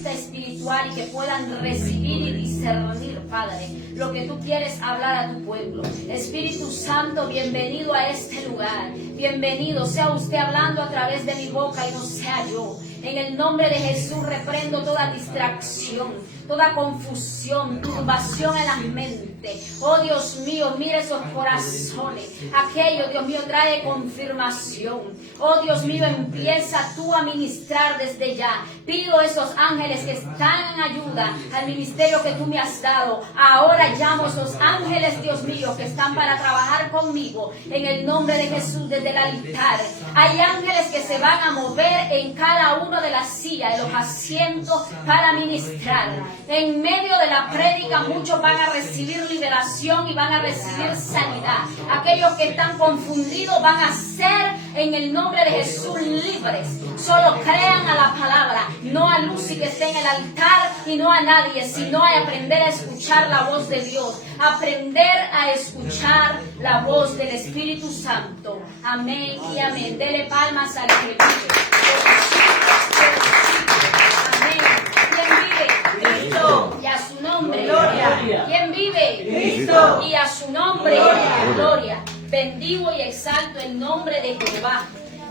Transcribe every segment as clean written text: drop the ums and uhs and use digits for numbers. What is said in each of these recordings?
vista espiritual y que puedan recibir y discernir, Padre, lo que tú quieres hablar a tu pueblo. Espíritu Santo, bienvenido a este lugar. Bienvenido, sea usted hablando a través de mi boca y no sea yo. En el nombre de Jesús reprendo toda distracción, toda confusión, turbación en la mente. Oh Dios mío, mira esos corazones. Aquello, Dios mío, trae confirmación. Oh Dios mío, empieza tú a ministrar desde ya. Pido a esos ángeles que están en ayuda al ministerio que tú me has dado. Ahora llamo a esos ángeles, Dios mío, que están para trabajar conmigo. En el nombre de Jesús, desde el altar. Hay ángeles que se van a mover en cada uno de las sillas, de los asientos, para ministrar. En medio de la prédica muchos van a recibir liberación y van a recibir sanidad. Aquellos que están confundidos van a ser en el nombre de Jesús libres. Solo crean a la palabra, no a Lucy que esté en el altar y no a nadie, sino a aprender a escuchar la voz de Dios, aprender a escuchar la voz del Espíritu Santo. Amén y amén. Dele palmas al que vive. Cristo y a su nombre, gloria. ¿Quién vive? Cristo y a su nombre, gloria. Bendigo y exalto el nombre de Jehová.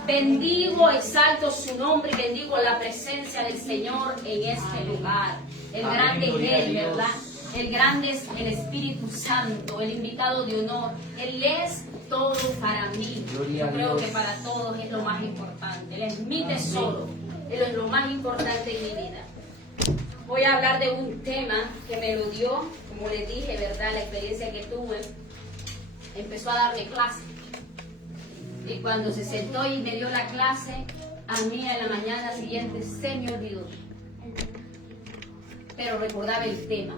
Bendigo, exalto su nombre y bendigo la presencia del Señor en este lugar. El grande es Él, ¿verdad? El grande es el Espíritu Santo, el invitado de honor. Él es todo para mí. Yo creo que para todos es lo más importante. Él es mi tesoro. Él es lo más importante en mi vida. Voy a hablar de un tema que me lo dio, como les dije, ¿verdad? La experiencia que tuve. Empezó a darme clase. Y cuando se sentó y me dio la clase, a mí en la mañana siguiente se me olvidó. Pero recordaba el tema: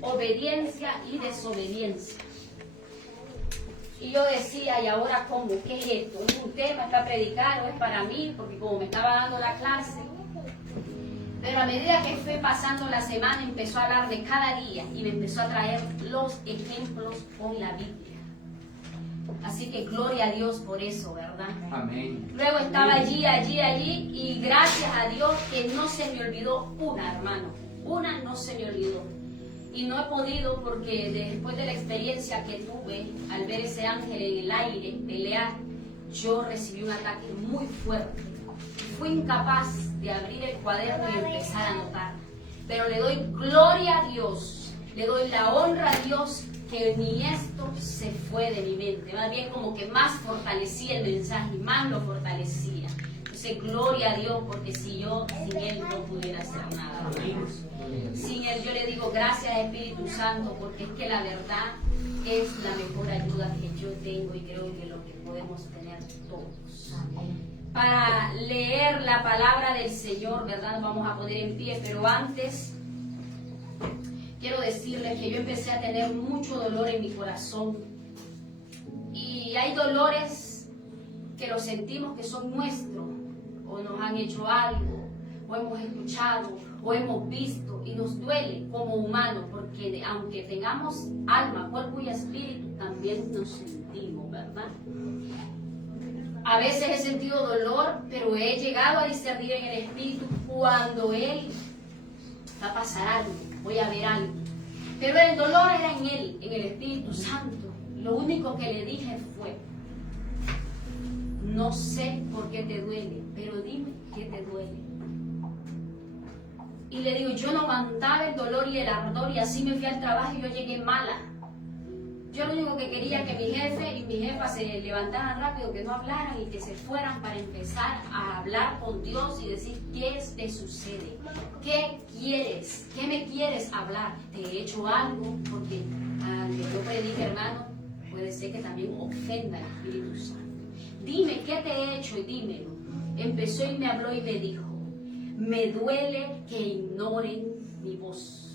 obediencia y desobediencia. Y yo decía, ¿y ahora cómo? ¿Qué es esto? ¿Es un tema? ¿Es para predicar o es para mí? Porque como me estaba dando la clase. Pero a medida que fue pasando la semana, empezó a hablar de cada día y me empezó a traer los ejemplos con la Biblia. Así que gloria a Dios por eso, ¿verdad? Amén. Luego estaba allí, y gracias a Dios que no se me olvidó una, hermano. Una no se me olvidó. Y no he podido porque después de la experiencia que tuve al ver ese ángel en el aire pelear, yo recibí un ataque muy fuerte. Fui incapaz de abrir el cuaderno y empezar a anotar. Pero le doy gloria a Dios, le doy la honra a Dios que ni esto se fue de mi mente. Más bien como que más fortalecía el mensaje y más lo fortalecía. Entonces gloria a Dios, porque si yo sin Él no pudiera hacer nada. Sin Él yo le digo gracias Espíritu Santo, porque es que la verdad es la mejor ayuda que yo tengo y creo que lo que podemos tener todos. Para leer la palabra del Señor, ¿verdad? Nos vamos a poner en pie, pero antes quiero decirles que yo empecé a tener mucho dolor en mi corazón. Y hay dolores que los sentimos que son nuestros, o nos han hecho algo, o hemos escuchado, o hemos visto, y nos duele como humanos, porque aunque tengamos alma, cuerpo y espíritu, también nos sentimos, ¿verdad? A veces he sentido dolor, pero he llegado a discernir en el espíritu cuando Él va a pasar algo, voy a ver algo. Pero el dolor era en Él, en el Espíritu Santo. Lo único que le dije fue: no sé por qué te duele, pero dime qué te duele. Y le digo, yo no aguantaba el dolor y el ardor, y así me fui al trabajo y yo llegué mala. Yo lo único que quería que mi jefe y mi jefa se levantaran rápido, que no hablaran y que se fueran para empezar a hablar con Dios y decir, ¿qué te sucede? ¿Qué quieres? ¿Qué me quieres hablar? ¿Te he hecho algo? Porque aunque yo predique, hermano, puede ser que también ofenda al Espíritu Santo. Dime, ¿qué te he hecho? Y dímelo. Empezó y me habló y me dijo, me duele que ignoren mi voz.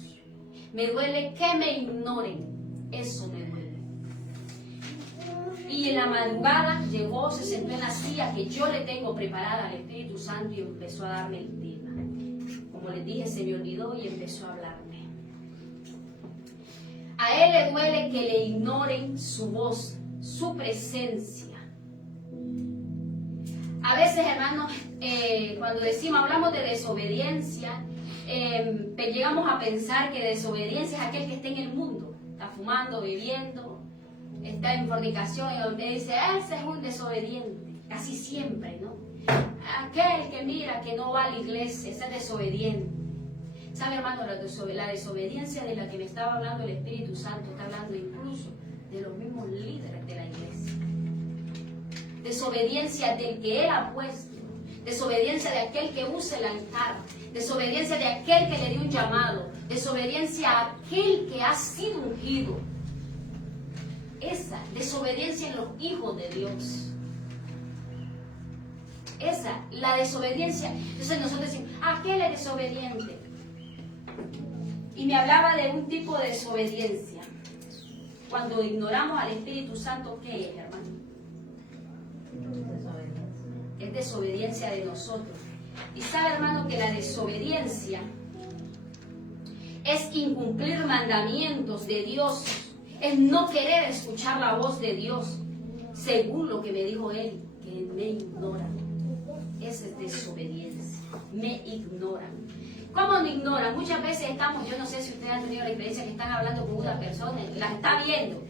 Me duele que me ignoren. Eso me duele. Y en la madrugada llegó, se sentó en la silla que yo le tengo preparada al Espíritu Santo y empezó a darme el tema. Como les dije, se me olvidó y empezó a hablarme. A él le duele que le ignoren su voz, su presencia. A veces, hermanos, cuando hablamos de desobediencia, llegamos a pensar que desobediencia es aquel que está en el mundo, está fumando, bebiendo, está en fornicación, y donde dice, ese es un desobediente, casi siempre, ¿no? Aquel que mira que no va a la iglesia, ese es desobediente. ¿Sabe, hermano? La desobediencia de la que me estaba hablando el Espíritu Santo está hablando incluso de los mismos líderes de la iglesia. Desobediencia del que Él ha puesto, desobediencia de aquel que usa el altar, desobediencia de aquel que le dio un llamado, desobediencia a aquel que ha sido ungido. Esa desobediencia en los hijos de Dios. Esa, la desobediencia. Entonces nosotros decimos, aquel es desobediente. Y me hablaba de un tipo de desobediencia. Cuando ignoramos al Espíritu Santo, ¿qué es, hermano? Es desobediencia de nosotros. Y sabe, hermano, que la desobediencia es incumplir mandamientos de Dios, es no querer escuchar la voz de Dios, según lo que me dijo él, que me ignoran. Esa es desobediencia, me ignoran. ¿Cómo me ignoran? Muchas veces estamos, yo no sé si ustedes han tenido la experiencia que están hablando con una persona, la está viendo,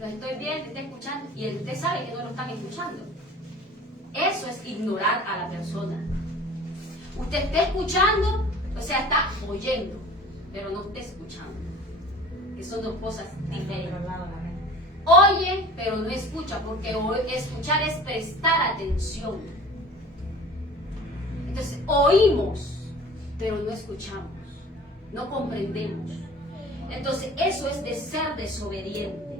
los estoy viendo, está escuchando, y usted sabe que no lo están escuchando. Eso es ignorar a la persona. Usted está escuchando, o sea, está oyendo, pero no está escuchando. Que son dos cosas diferentes. Oye, pero no escucha, porque escuchar es prestar atención. Entonces, oímos, pero no escuchamos, no comprendemos. Entonces, eso es de ser desobediente.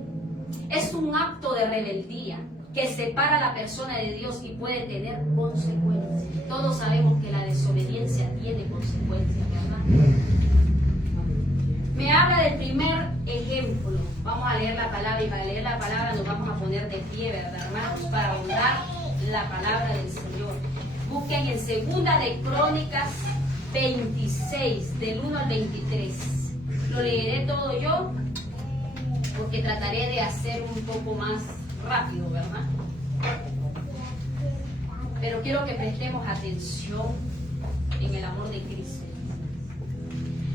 Es un acto de rebeldía que separa a la persona de Dios y puede tener consecuencias. Todos sabemos que la desobediencia tiene consecuencias, ¿verdad? Me habla del primer ejemplo. Vamos a leer la palabra, y para leer la palabra nos vamos a poner de pie, ¿verdad, hermanos? Para honrar la palabra del Señor. Busquen en Segunda de Crónicas 26, del 1 al 23. Lo leeré todo yo, porque trataré de hacer un poco más rápido, ¿verdad? Pero quiero que prestemos atención en el amor de Cristo.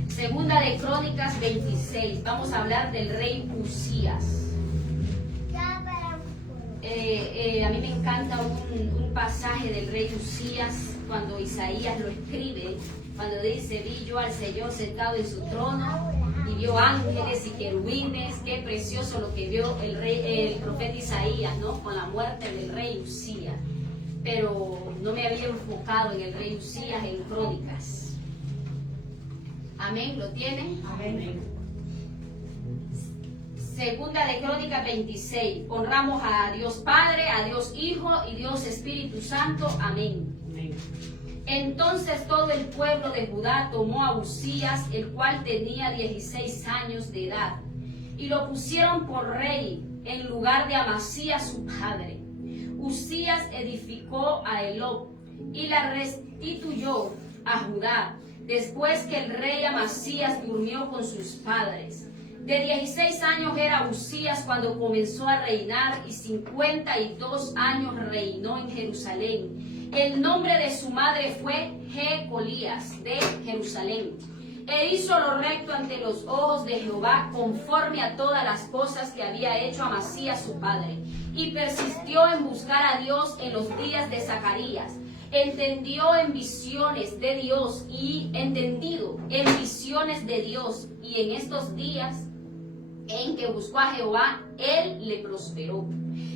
Segunda de Crónicas 26. Vamos a hablar del rey Usías. A mí me encanta un pasaje del rey Usías cuando Isaías lo escribe, cuando dice, vi yo al Señor sentado en su trono y vio ángeles y querubines. Qué precioso lo que vio el profeta Isaías, ¿no? Con la muerte del rey Usías. Pero no me había enfocado en el rey Usías en Crónicas. Amén, ¿lo tienen? Amén. Segunda de Crónicas 26. Honramos a Dios Padre, a Dios Hijo y Dios Espíritu Santo. Amén. Amén. Entonces todo el pueblo de Judá tomó a Usías, el cual tenía 16 años de edad, y lo pusieron por rey en lugar de Amasías su padre. Usías edificó a Elot y la restituyó a Judá, después que el rey Amasías durmió con sus padres. De 16 años era Usías cuando comenzó a reinar, y 52 años reinó en Jerusalén. El nombre de su madre fue Jecolías de Jerusalén. E hizo lo recto ante los ojos de Jehová, conforme a todas las cosas que había hecho Amasías su padre. Y persistió en buscar a Dios en los días de Zacarías. Entendió en visiones de Dios y en estos días en que buscó a Jehová, él le prosperó.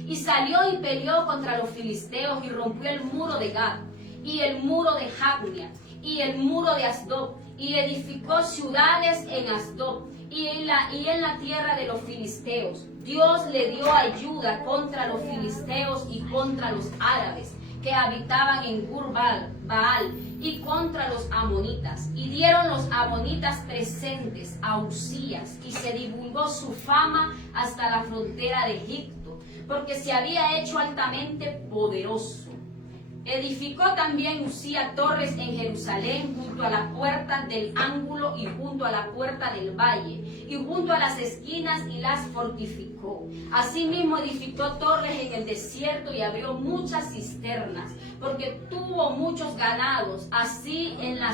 Y salió y peleó contra los filisteos y rompió el muro de Gad, y el muro de Jabnia, y el muro de Asdod, y edificó ciudades en Asdod, y en la tierra de los filisteos. Dios le dio ayuda contra los filisteos y contra los árabes que habitaban en Gur-Baal, y contra los amonitas. Y dieron los amonitas presentes a Usías, y se divulgó su fama hasta la frontera de Egipto, porque se había hecho altamente poderoso. Edificó también Usías torres en Jerusalén, junto a la puerta del ángulo y junto a la puerta del valle, y junto a las esquinas, y las fortificó. Asimismo edificó torres en el desierto y abrió muchas cisternas, porque tuvo muchos ganados. Así en la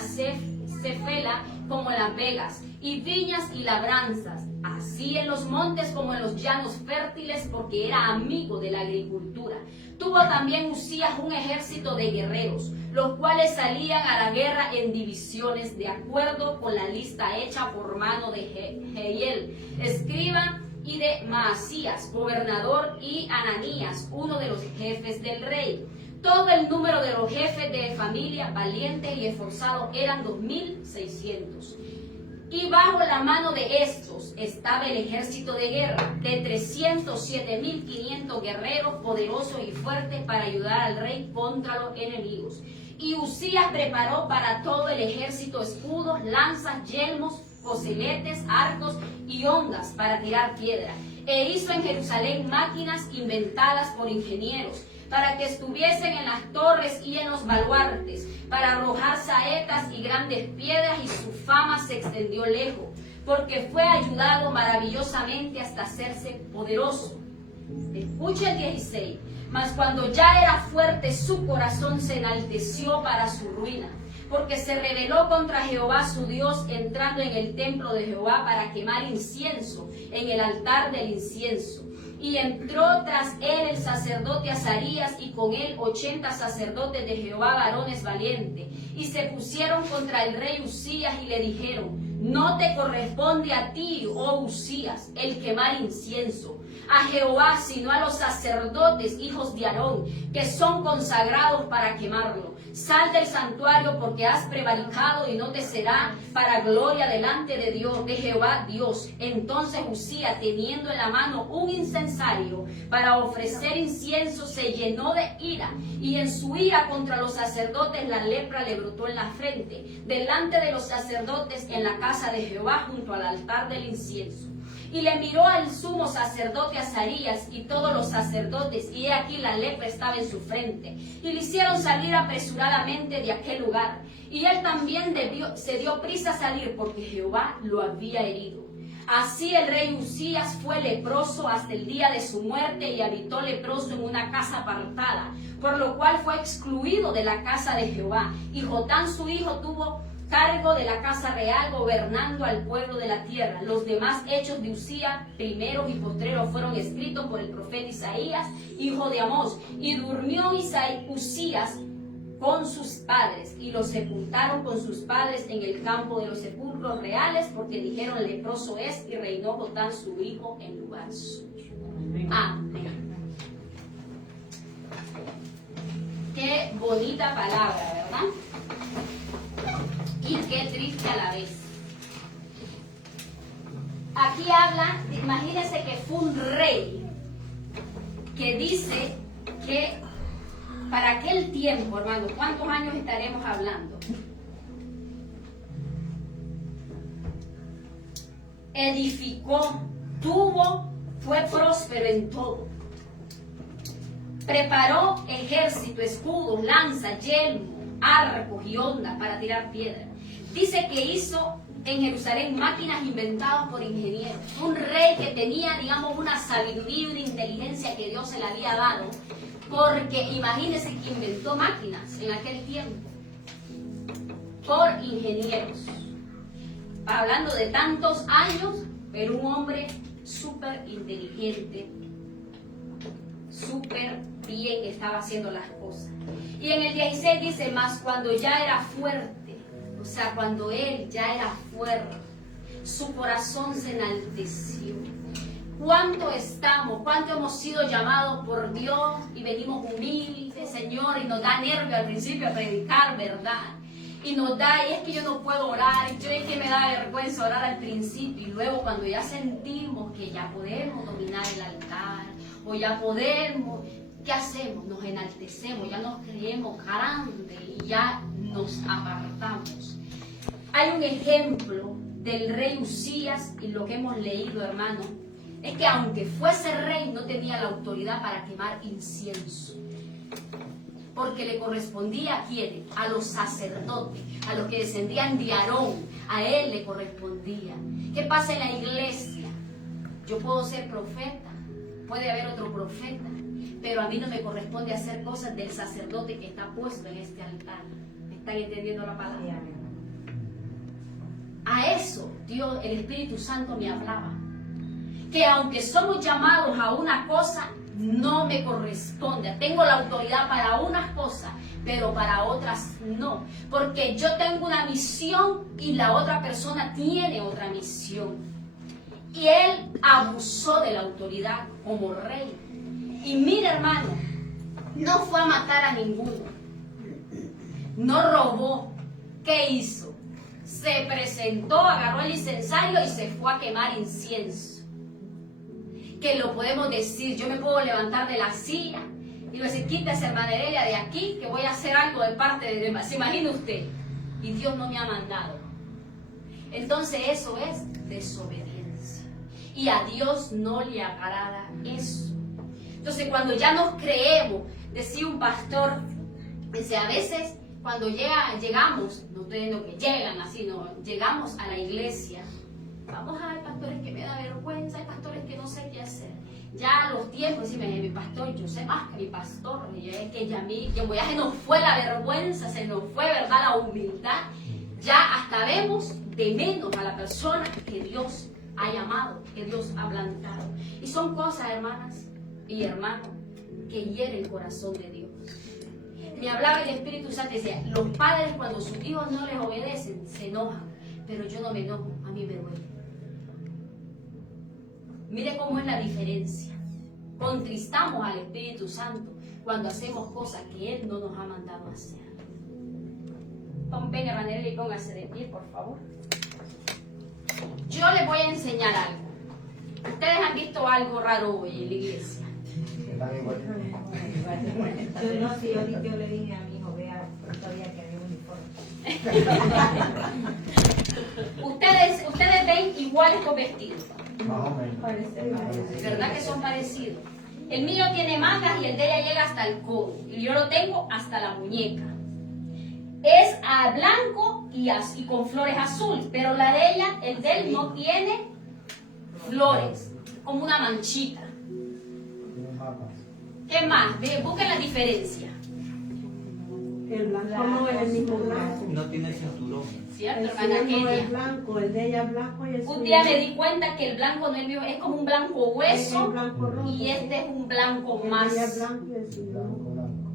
Cefela como Las Vegas, y viñas y labranzas, así en los montes como en los llanos fértiles, porque era amigo de la agricultura. Tuvo también Uzías un ejército de guerreros, los cuales salían a la guerra en divisiones, de acuerdo con la lista hecha por mano de Jehiel, escriba, y de Maasías, gobernador, y Ananías, uno de los jefes del rey. Todo el número de los jefes de familia, valientes y esforzados, eran 2.600. Y bajo la mano de estos estaba el ejército de guerra de 307.500 guerreros poderosos y fuertes para ayudar al rey contra los enemigos. Y Uzías preparó para todo el ejército escudos, lanzas, yelmos, coseletes, arcos y hondas para tirar piedra. E hizo en Jerusalén máquinas inventadas por ingenieros, para que estuviesen en las torres y en los baluartes, para arrojar saetas y grandes piedras, y su fama se extendió lejos, porque fue ayudado maravillosamente hasta hacerse poderoso. Escucha el 16. Mas cuando ya era fuerte, su corazón se enalteció para su ruina, porque se rebeló contra Jehová su Dios, entrando en el templo de Jehová para quemar incienso en el altar del incienso. Y entró tras él el sacerdote Azarías, y con él 80 sacerdotes de Jehová, varones valientes. Y se pusieron contra el rey Uzías y le dijeron: no te corresponde a ti, oh Uzías, el quemar incienso a Jehová, sino a los sacerdotes, hijos de Aarón, que son consagrados para quemarlo. Sal del santuario, porque has prevaricado, y no te será para gloria delante de Dios, de Jehová Dios. Entonces Uzías, teniendo en la mano un incensario para ofrecer incienso, se llenó de ira, y en su ira contra los sacerdotes la lepra le brotó en la frente, delante de los sacerdotes en la casa de Jehová, junto al altar del incienso. Y le miró al sumo sacerdote Azarías y todos los sacerdotes, y he aquí la lepra estaba en su frente. Y le hicieron salir apresuradamente de aquel lugar. Y él también se dio prisa a salir, porque Jehová lo había herido. Así el rey Uzías fue leproso hasta el día de su muerte, y habitó leproso en una casa apartada, por lo cual fue excluido de la casa de Jehová. Y Jotán su hijo tuvo cargo de la casa real, gobernando al pueblo de la tierra. Los demás hechos de Uzías, primeros y postreros, fueron escritos por el profeta Isaías, hijo de Amós. Y durmió Uzías con sus padres, y los sepultaron con sus padres en el campo de los sepulcros reales, porque dijeron: leproso es, y reinó Jotán su hijo en lugar suyo. Amén. Qué bonita palabra, ¿verdad? Y qué triste a la vez. Aquí habla, imagínense que fue un rey que dice que para aquel tiempo, hermano, ¿cuántos años estaremos hablando? Edificó, fue próspero en todo. Preparó ejército, escudos, lanza, yelmo, arcos y ondas para tirar piedra. Dice que hizo en Jerusalén máquinas inventadas por ingenieros. Un rey que tenía, digamos, una sabiduría y una inteligencia que Dios se le había dado, porque imagínense que inventó máquinas en aquel tiempo por ingenieros. Hablando de tantos años, pero un hombre súper inteligente, súper bien estaba haciendo las cosas. Y en el 16 dice: mas cuando ya era fuerte, o sea, cuando él ya era fuerte, su corazón se enalteció. ¿Cuánto hemos sido llamados por Dios y venimos humildes, Señor, y nos da nervio al principio a predicar, ¿verdad? Y nos da, y es que yo no puedo orar, yo es que me da vergüenza orar al principio, y luego cuando ya sentimos que ya podemos dominar el altar, o ya podemos, ¿qué hacemos? Nos enaltecemos, ya nos creemos grandes y ya nos apartamos. Hay un ejemplo del rey Uzías, y lo que hemos leído, hermano, es que aunque fuese rey, no tenía la autoridad para quemar incienso, porque le correspondía ¿a quién? A los sacerdotes, a los que descendían de Aarón. A él le correspondía. ¿Qué pasa en la iglesia? Yo puedo ser profeta, puede haber otro profeta, pero a mí no me corresponde hacer cosas del sacerdote que está puesto en este altar. ¿Me están entendiendo la palabra? Dios, el Espíritu Santo me hablaba que aunque somos llamados a una cosa, no me corresponde. Tengo la autoridad para unas cosas, pero para otras no. Porque yo tengo una misión y la otra persona tiene otra misión. Y él abusó de la autoridad como rey. Y mira, hermano, no fue a matar a ninguno. No robó. ¿Qué hizo? Se presentó, agarró el incensario y se fue a quemar incienso. Que lo podemos decir, yo me puedo levantar de la silla y decir, quítese, hermana Heredia, de aquí, que voy a hacer algo de parte de demás. ¿Se imagina usted? Y Dios no me ha mandado. Entonces eso es desobediencia. Y a Dios no le agrada eso. Entonces cuando ya nos creemos, decía un pastor, dice, a veces cuando llegamos, no ustedes no que llegan así, no, llegamos a la iglesia, vamos, hay pastores que me da vergüenza, hay pastores que no sé qué hacer. Ya a los tiempos, decime, mi pastor, yo sé más que mi pastor, y es que ya a mí, como ya se nos fue la vergüenza, se nos fue, ¿verdad?, la humildad, ya hasta vemos de menos a la persona que Dios ha llamado, que Dios ha plantado. Y son cosas, hermanas y hermanos, que hieren el corazón de Dios. Me hablaba el Espíritu Santo y decía, los padres cuando sus hijos no les obedecen, se enojan, pero yo no me enojo, a mí me duele. Mire cómo es la diferencia. Contristamos al Espíritu Santo cuando hacemos cosas que Él no nos ha mandado a hacer. Venga, Ranel, y póngase de pie, por favor. Yo les voy a enseñar algo. Ustedes han visto algo raro hoy en la iglesia. Yo le dije a mi hijo, vea, todavía que había uniforme. Ustedes ven iguales los vestidos. Más o menos. ¿Verdad que son parecidos? El mío tiene mangas y el de ella llega hasta el codo. Y yo lo tengo hasta la muñeca. Es a blanco y con flores azul. Pero la de ella, el de él no tiene flores. Como una manchita. ¿Qué más? Busquen la diferencia. El blanco no es el mismo blanco. No tiene cinturón. ¿Cierto, El hermana suyo no es Kenia? blanco, el de ella es blanco y el Un suyo día me di cuenta que el blanco no es el mío, es como un blanco es el hueso blanco rojo. y este es un blanco El más. de ella es blanco y el suyo blanco.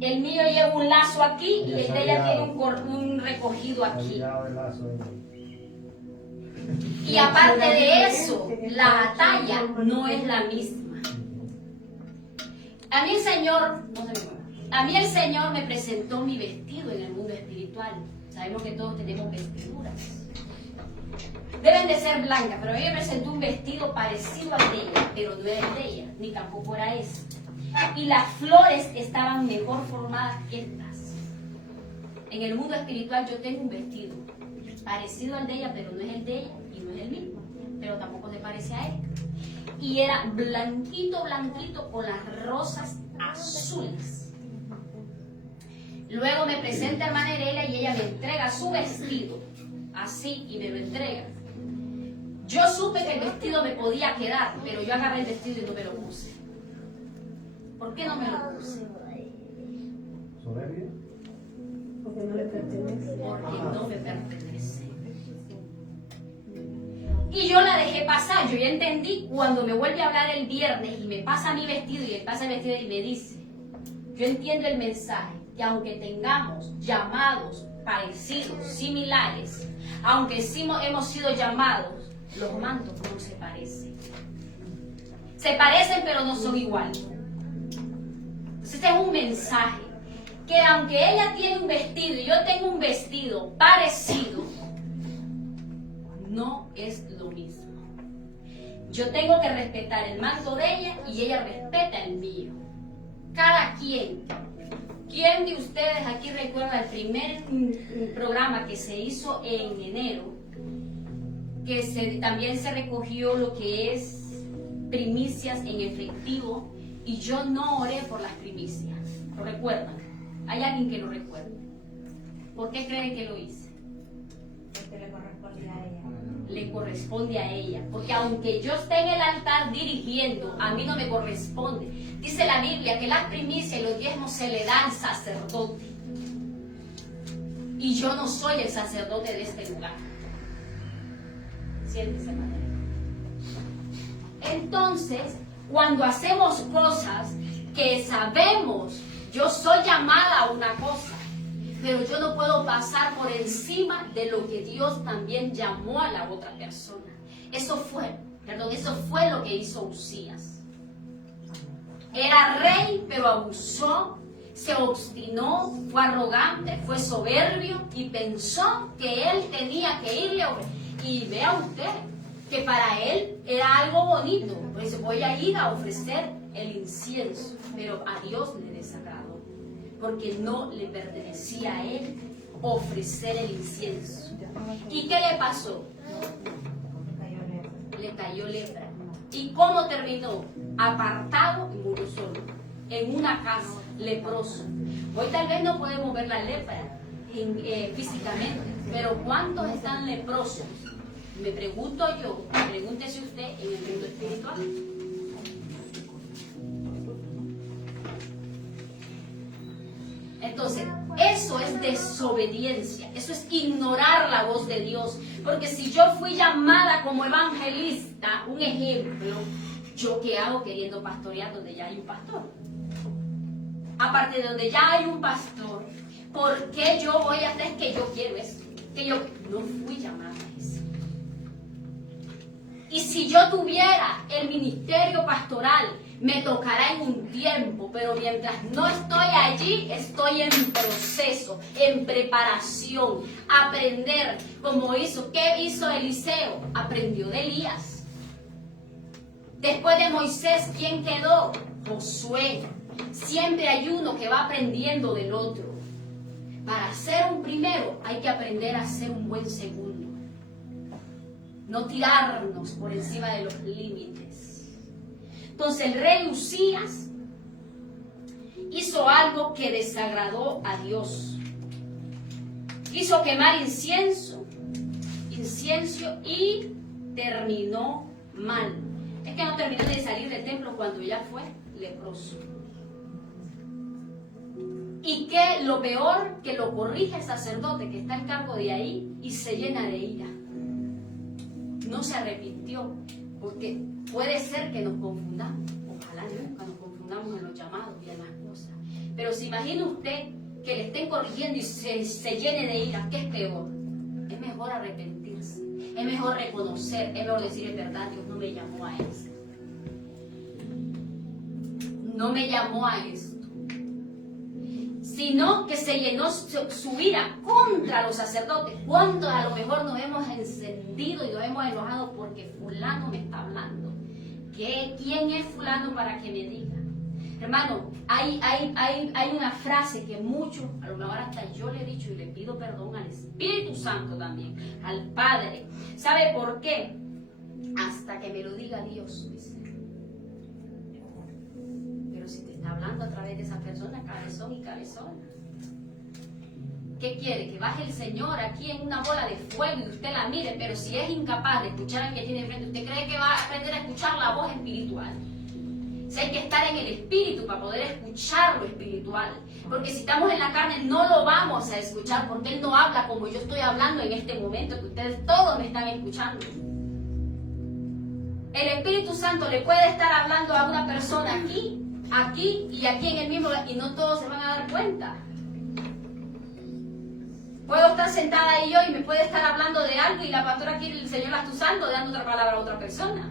El mío lleva un lazo aquí y el de ella tiene un recogido aquí. Y aparte de eso, la talla no es la misma. A mí el Señor me presentó mi vestido en el mundo espiritual. Sabemos que todos tenemos vestiduras. Deben de ser blancas, pero a mí me presentó un vestido parecido al de ella, pero no era el de ella, ni tampoco era ese. Y las flores estaban mejor formadas que estas. En el mundo espiritual yo tengo un vestido parecido al de ella, pero no es el de ella y no es el mismo, pero tampoco se parece a él. Y era blanquito, blanquito con las rosas azules. Luego me presenta hermana Heredia y ella me entrega su vestido, así, y me lo entrega. Yo supe que el vestido me podía quedar, pero yo agarré el vestido y no me lo puse. ¿Por qué no me lo puse? ¿Soberbia? Porque no le pertenece. Porque no me pertenece. Y yo la dejé pasar, yo ya entendí. Cuando me vuelve a hablar el viernes y me pasa mi vestido y le pasa el vestido y me dice, yo entiendo el mensaje, que aunque tengamos llamados parecidos, similares, aunque sí hemos sido llamados, los mantos no se parecen. Se parecen pero no son iguales. Entonces este es un mensaje, que aunque ella tiene un vestido y yo tengo un vestido parecido, no es lo mismo. Yo tengo que respetar el manto de ella y ella respeta el mío. Cada quien. ¿Quién de ustedes aquí recuerda el primer programa que se hizo en enero? Que también se recogió lo que es primicias en efectivo y yo no oré por las primicias. ¿Lo recuerdan? ¿Hay alguien que lo recuerde? ¿Por qué creen que lo hice? Porque le corresponde a ella. Le corresponde a ella, porque aunque yo esté en el altar dirigiendo, a mí no me corresponde. Dice la Biblia que las primicias y los diezmos se le da al sacerdote, y yo no soy el sacerdote de este lugar. Siéntese, madre. Entonces, cuando hacemos cosas que sabemos, yo soy llamada a una cosa, pero yo no puedo pasar por encima de lo que Dios también llamó a la otra persona. Eso fue lo que hizo Uzías. Era rey, pero abusó, se obstinó, fue arrogante, fue soberbio y pensó que él tenía que irle a ofrecer. Y vea usted que para él era algo bonito, pues voy a ir a ofrecer el incienso, pero a Dios le desagradó, porque no le pertenecía a él ofrecer el incienso. ¿Y qué le pasó? Le cayó lepra. ¿Y cómo terminó? Apartado y murió solo, en una casa, leproso. Hoy tal vez no podemos ver la lepra físicamente, pero ¿cuántos están leprosos? Me pregunto yo, pregúntese usted en el mundo espiritual. Entonces, eso es desobediencia, eso es ignorar la voz de Dios. Porque si yo fui llamada como evangelista, un ejemplo, ¿yo qué hago queriendo pastorear donde ya hay un pastor? Aparte de donde ya hay un pastor, ¿por qué yo voy a hacer que yo quiero eso? Que yo no fui llamada a eso. Y si yo tuviera el ministerio pastoral, me tocará en un tiempo, pero mientras no estoy allí, estoy en proceso, en preparación, aprender como hizo. ¿Qué hizo Eliseo? Aprendió de Elías. Después de Moisés, ¿quién quedó? Josué. Siempre hay uno que va aprendiendo del otro. Para ser un primero, hay que aprender a ser un buen segundo. No tirarnos por encima de los límites. Entonces el rey Uzías hizo algo que desagradó a Dios. Quiso quemar incienso y terminó mal. Es que no terminó de salir del templo cuando ya fue leproso. Y que lo peor, que lo corrige el sacerdote que está en cargo de ahí y se llena de ira. No se arrepintió, porque puede ser que nos confundamos. Ojalá nunca nos confundamos en los llamados y en las cosas. Pero se imagina usted que le estén corrigiendo y se llene de ira. ¿Qué es peor? Es mejor arrepentirse, es mejor reconocer, es mejor decir en verdad, Dios no me llamó a eso. No me llamó a esto. Sino que se llenó su ira contra los sacerdotes. Cuando a lo mejor nos hemos encendido y nos hemos enojado porque fulano me está hablando. ¿Quién es fulano para que me diga? Hermano, hay una frase que muchos, a lo mejor hasta yo le he dicho y le pido perdón al Espíritu Santo también, al Padre. ¿Sabe por qué? Hasta que me lo diga Dios, dice. Si te está hablando a través de esa persona, cabezón y cabezona. ¿Qué quiere? Que baje el Señor aquí en una bola de fuego y usted la mire, pero si es incapaz de escuchar al que tiene enfrente, ¿usted cree que va a aprender a escuchar la voz espiritual? Si hay que estar en el espíritu para poder escuchar lo espiritual. Porque si estamos en la carne no lo vamos a escuchar, porque Él no habla como yo estoy hablando en este momento, que ustedes todos me están escuchando. El Espíritu Santo le puede estar hablando a una persona aquí y aquí en el mismo, y no todos se van a dar cuenta. Puedo estar sentada ahí yo y me puede estar hablando de algo y la pastora aquí, el Señor la está usando, dando otra palabra a otra persona.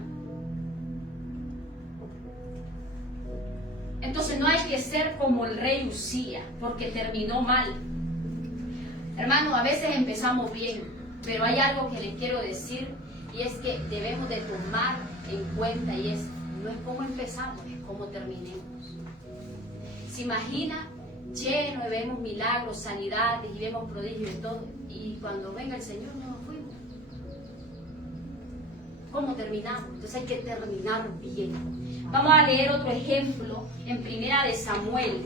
Entonces no hay que ser como el rey Uzías, porque terminó mal. Hermano, a veces empezamos bien, pero hay algo que les quiero decir, y es que debemos de tomar en cuenta, y es, no es cómo empezamos, es cómo terminemos. Se imagina lleno y vemos milagros, sanidades y vemos prodigios y todo, y cuando venga el Señor no nos fuimos. ¿Cómo terminamos? Entonces hay que terminar bien. Vamos a leer otro ejemplo en Primera de Samuel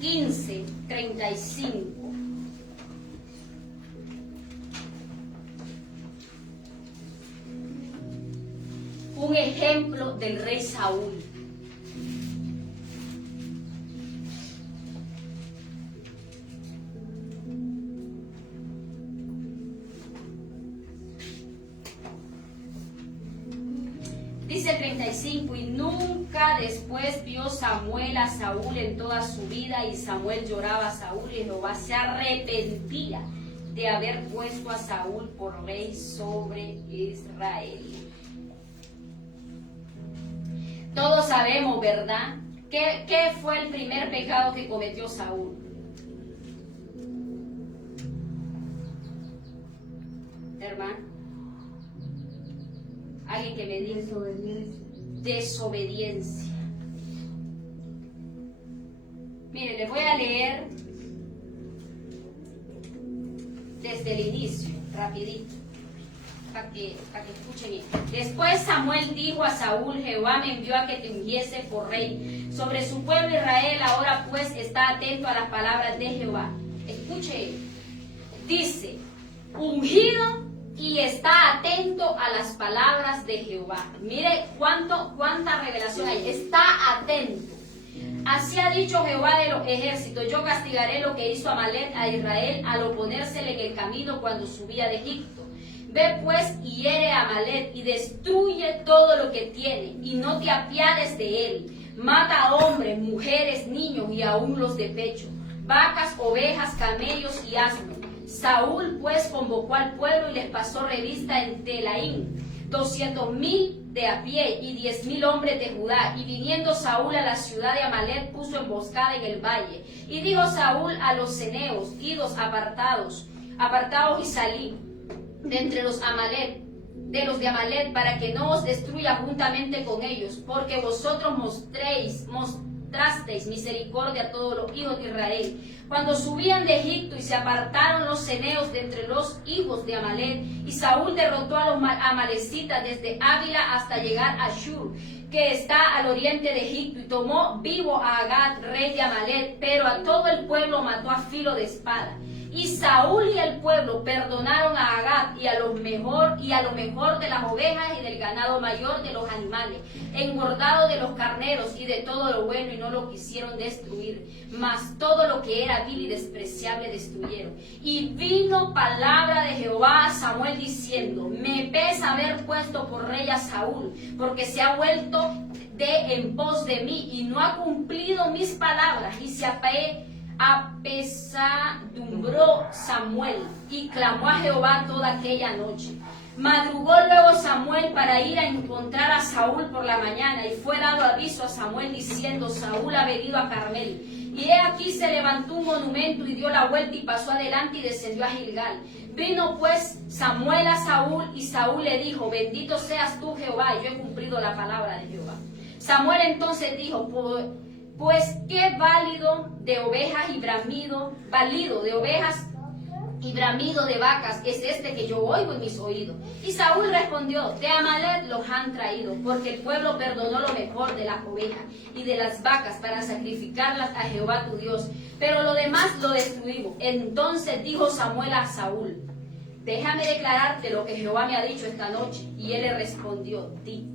15:35. Un ejemplo del rey Saúl. 35. Y nunca después vio Samuel a Saúl en toda su vida, y Samuel lloraba a Saúl, y Jehová se arrepentía de haber puesto a Saúl por rey sobre Israel. Todos sabemos, ¿verdad? ¿Qué fue el primer pecado que cometió Saúl? Hermano, alguien que me diga. Desobediencia. Mire, les voy a leer desde el inicio, rapidito, para que escuchen bien. Después Samuel dijo a Saúl: Jehová me envió a que te ungiese por rey sobre su pueblo Israel. Ahora pues está atento a las palabras de Jehová. Escuche, dice, ungido, y está atento a las palabras de Jehová. Mire cuánta revelación hay. Está atento. Así ha dicho Jehová de los ejércitos: yo castigaré lo que hizo Amalek a Israel al oponérsele en el camino cuando subía de Egipto. Ve pues y hiere a Amalek y destruye todo lo que tiene, y no te apiades de él. Mata a hombres, mujeres, niños y aún los de pecho, vacas, ovejas, camellos y asnos. Saúl pues convocó al pueblo y les pasó revista en Telaín, 200,000 de a pie y 10,000 hombres de Judá. Y viniendo Saúl a la ciudad de Amalek, puso emboscada en el valle. Y dijo Saúl a los ceneos: idos apartados y salid de entre los de Amalek, para que no os destruya juntamente con ellos, porque vosotros mostrasteis misericordia a todos los hijos de Israel cuando subían de Egipto, y se apartaron los ceneos de entre los hijos de Amalek. Y Saúl derrotó a los amalecitas desde Ávila hasta llegar a Shur, que está al oriente de Egipto, y tomó vivo a Agag, rey de Amalek, pero a todo el pueblo mató a filo de espada. Y Saúl y el pueblo perdonaron a Agag y a lo mejor de las ovejas y del ganado mayor de los animales, engordado de los carneros y de todo lo bueno, y no lo quisieron destruir, mas todo lo que era vil y despreciable destruyeron. Y vino palabra de Jehová a Samuel diciendo: me pesa haber puesto por rey a Saúl, porque se ha vuelto en pos de mí y no ha cumplido mis palabras. Y se apesadumbró Samuel y clamó a Jehová toda aquella noche. Madrugó luego Samuel para ir a encontrar a Saúl por la mañana, y fue dado aviso a Samuel diciendo: Saúl ha venido a Carmel. Y he aquí se levantó un monumento y dio la vuelta y pasó adelante y descendió a Gilgal. Vino pues Samuel a Saúl, y Saúl le dijo: bendito seas tú, Jehová, yo he cumplido la palabra de Jehová. Samuel entonces dijo: pues qué válido de ovejas y bramido de vacas es este que yo oigo en mis oídos. Y Saúl respondió: de Amalek los han traído, porque el pueblo perdonó lo mejor de las ovejas y de las vacas para sacrificarlas a Jehová tu Dios, pero lo demás lo destruimos. Entonces dijo Samuel a Saúl: déjame declararte lo que Jehová me ha dicho esta noche. Y él le respondió: di.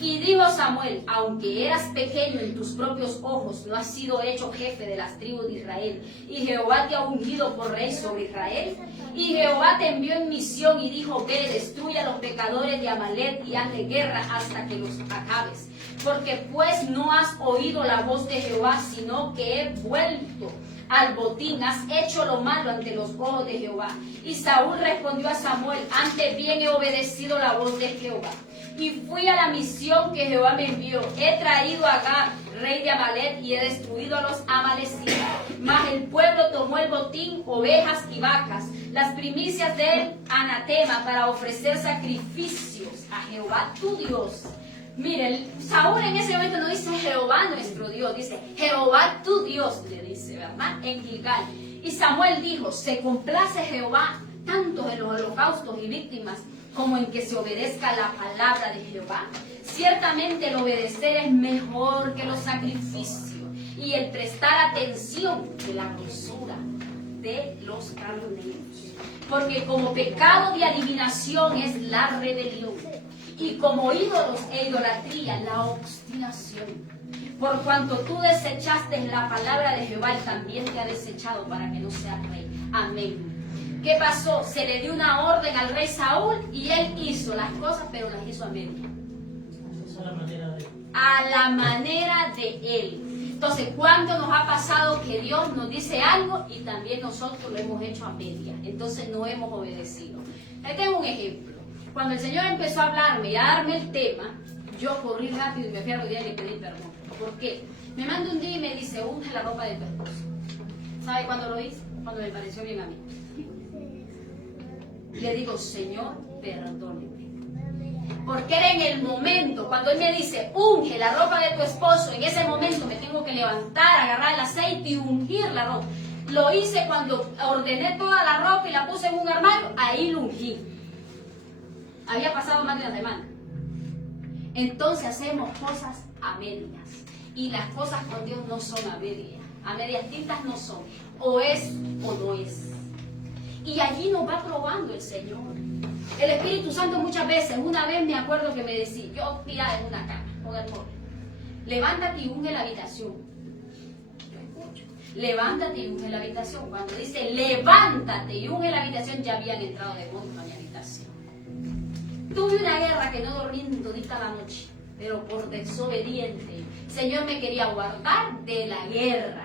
Y dijo Samuel: aunque eras pequeño en tus propios ojos, no has sido hecho jefe de las tribus de Israel, y Jehová te ha ungido por rey sobre Israel. Y Jehová te envió en misión y dijo: ve, destruye a los pecadores de Amalek y hazle guerra hasta que los acabes. Porque pues no has oído la voz de Jehová, sino que he vuelto al botín, has hecho lo malo ante los ojos de Jehová. Y Saúl respondió a Samuel: antes bien he obedecido la voz de Jehová, y fui a la misión que Jehová me envió. He traído a Agag, rey de Amalek, y he destruido a los amalecitas. Mas el pueblo tomó el botín, ovejas y vacas, las primicias del anatema, para ofrecer sacrificios a Jehová tu Dios. Miren, Saúl en ese momento no dice Jehová nuestro Dios, dice Jehová tu Dios, le dice, ¿verdad? En Gilgal. Y Samuel dijo: se complace Jehová tanto en los holocaustos y víctimas como en que se obedezca la palabra de Jehová. Ciertamente el obedecer es mejor que los sacrificios, y el prestar atención que la grosura de los carneros. Porque como pecado de adivinación es la rebelión, y como ídolos e idolatría la obstinación. Por cuanto tú desechaste la palabra de Jehová, él también te ha desechado para que no seas rey. Amén. ¿Qué pasó? Se le dio una orden al rey Saúl y él hizo las cosas, pero las hizo a medio. a la manera de él. A la manera de Él. Entonces, ¿cuándo nos ha pasado que Dios nos dice algo y también nosotros lo hemos hecho a medias? Entonces no hemos obedecido. Ahí tengo un ejemplo. Cuando el Señor empezó a hablarme y a darme el tema, yo corrí rápido y me fui a rodear y le pedí perdón. ¿Por qué? Me manda un día y me dice, unge la ropa de tu esposo. ¿Sabe cuándo lo hice? Cuando me pareció bien a mí. Le digo, Señor, perdóneme. Porque era en el momento, cuando Él me dice, unge la ropa de tu esposo, en ese momento me tengo que levantar, agarrar el aceite y ungir la ropa. Lo hice cuando ordené toda la ropa y la puse en un armario, ahí lo ungí. Había pasado más de una semana. Entonces hacemos cosas a medias. Y las cosas con Dios no son a medias. A medias tintas no son. O es o no es. Y allí nos va probando el Señor. El Espíritu Santo muchas veces, una vez me acuerdo que me decía, yo tirada en una cama, con el móvil, levántate y unge la habitación. Yo escucho, levántate y unge la habitación. Cuando dice levántate y unge la habitación, ya habían entrado demonios a mi habitación. Tuve una guerra que no dormí todita la noche, pero por desobediente. El Señor me quería guardar de la guerra.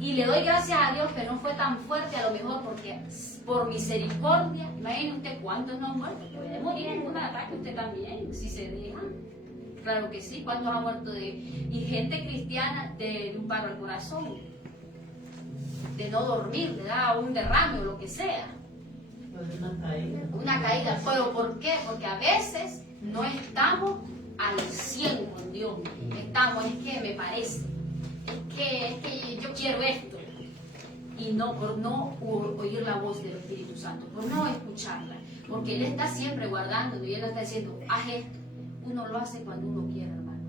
Y le doy gracias a Dios que no fue tan fuerte, a lo mejor porque por misericordia, imagínese usted cuántos no han muerto. Puede morir en un ataque usted también, si se deja. Claro que sí, cuántos han muerto y gente cristiana de un paro al corazón, de no dormir, de dar un derrame o lo que sea. Una caída. ¿Pero por qué? Porque a veces no estamos al 100 con Dios. Estamos, es que me parece. Es que yo quiero esto. Y no, por no oír la voz del Espíritu Santo, por no escucharla. Porque Él está siempre guardándonos y Él está diciendo, haz esto. Uno lo hace cuando uno quiere, hermano.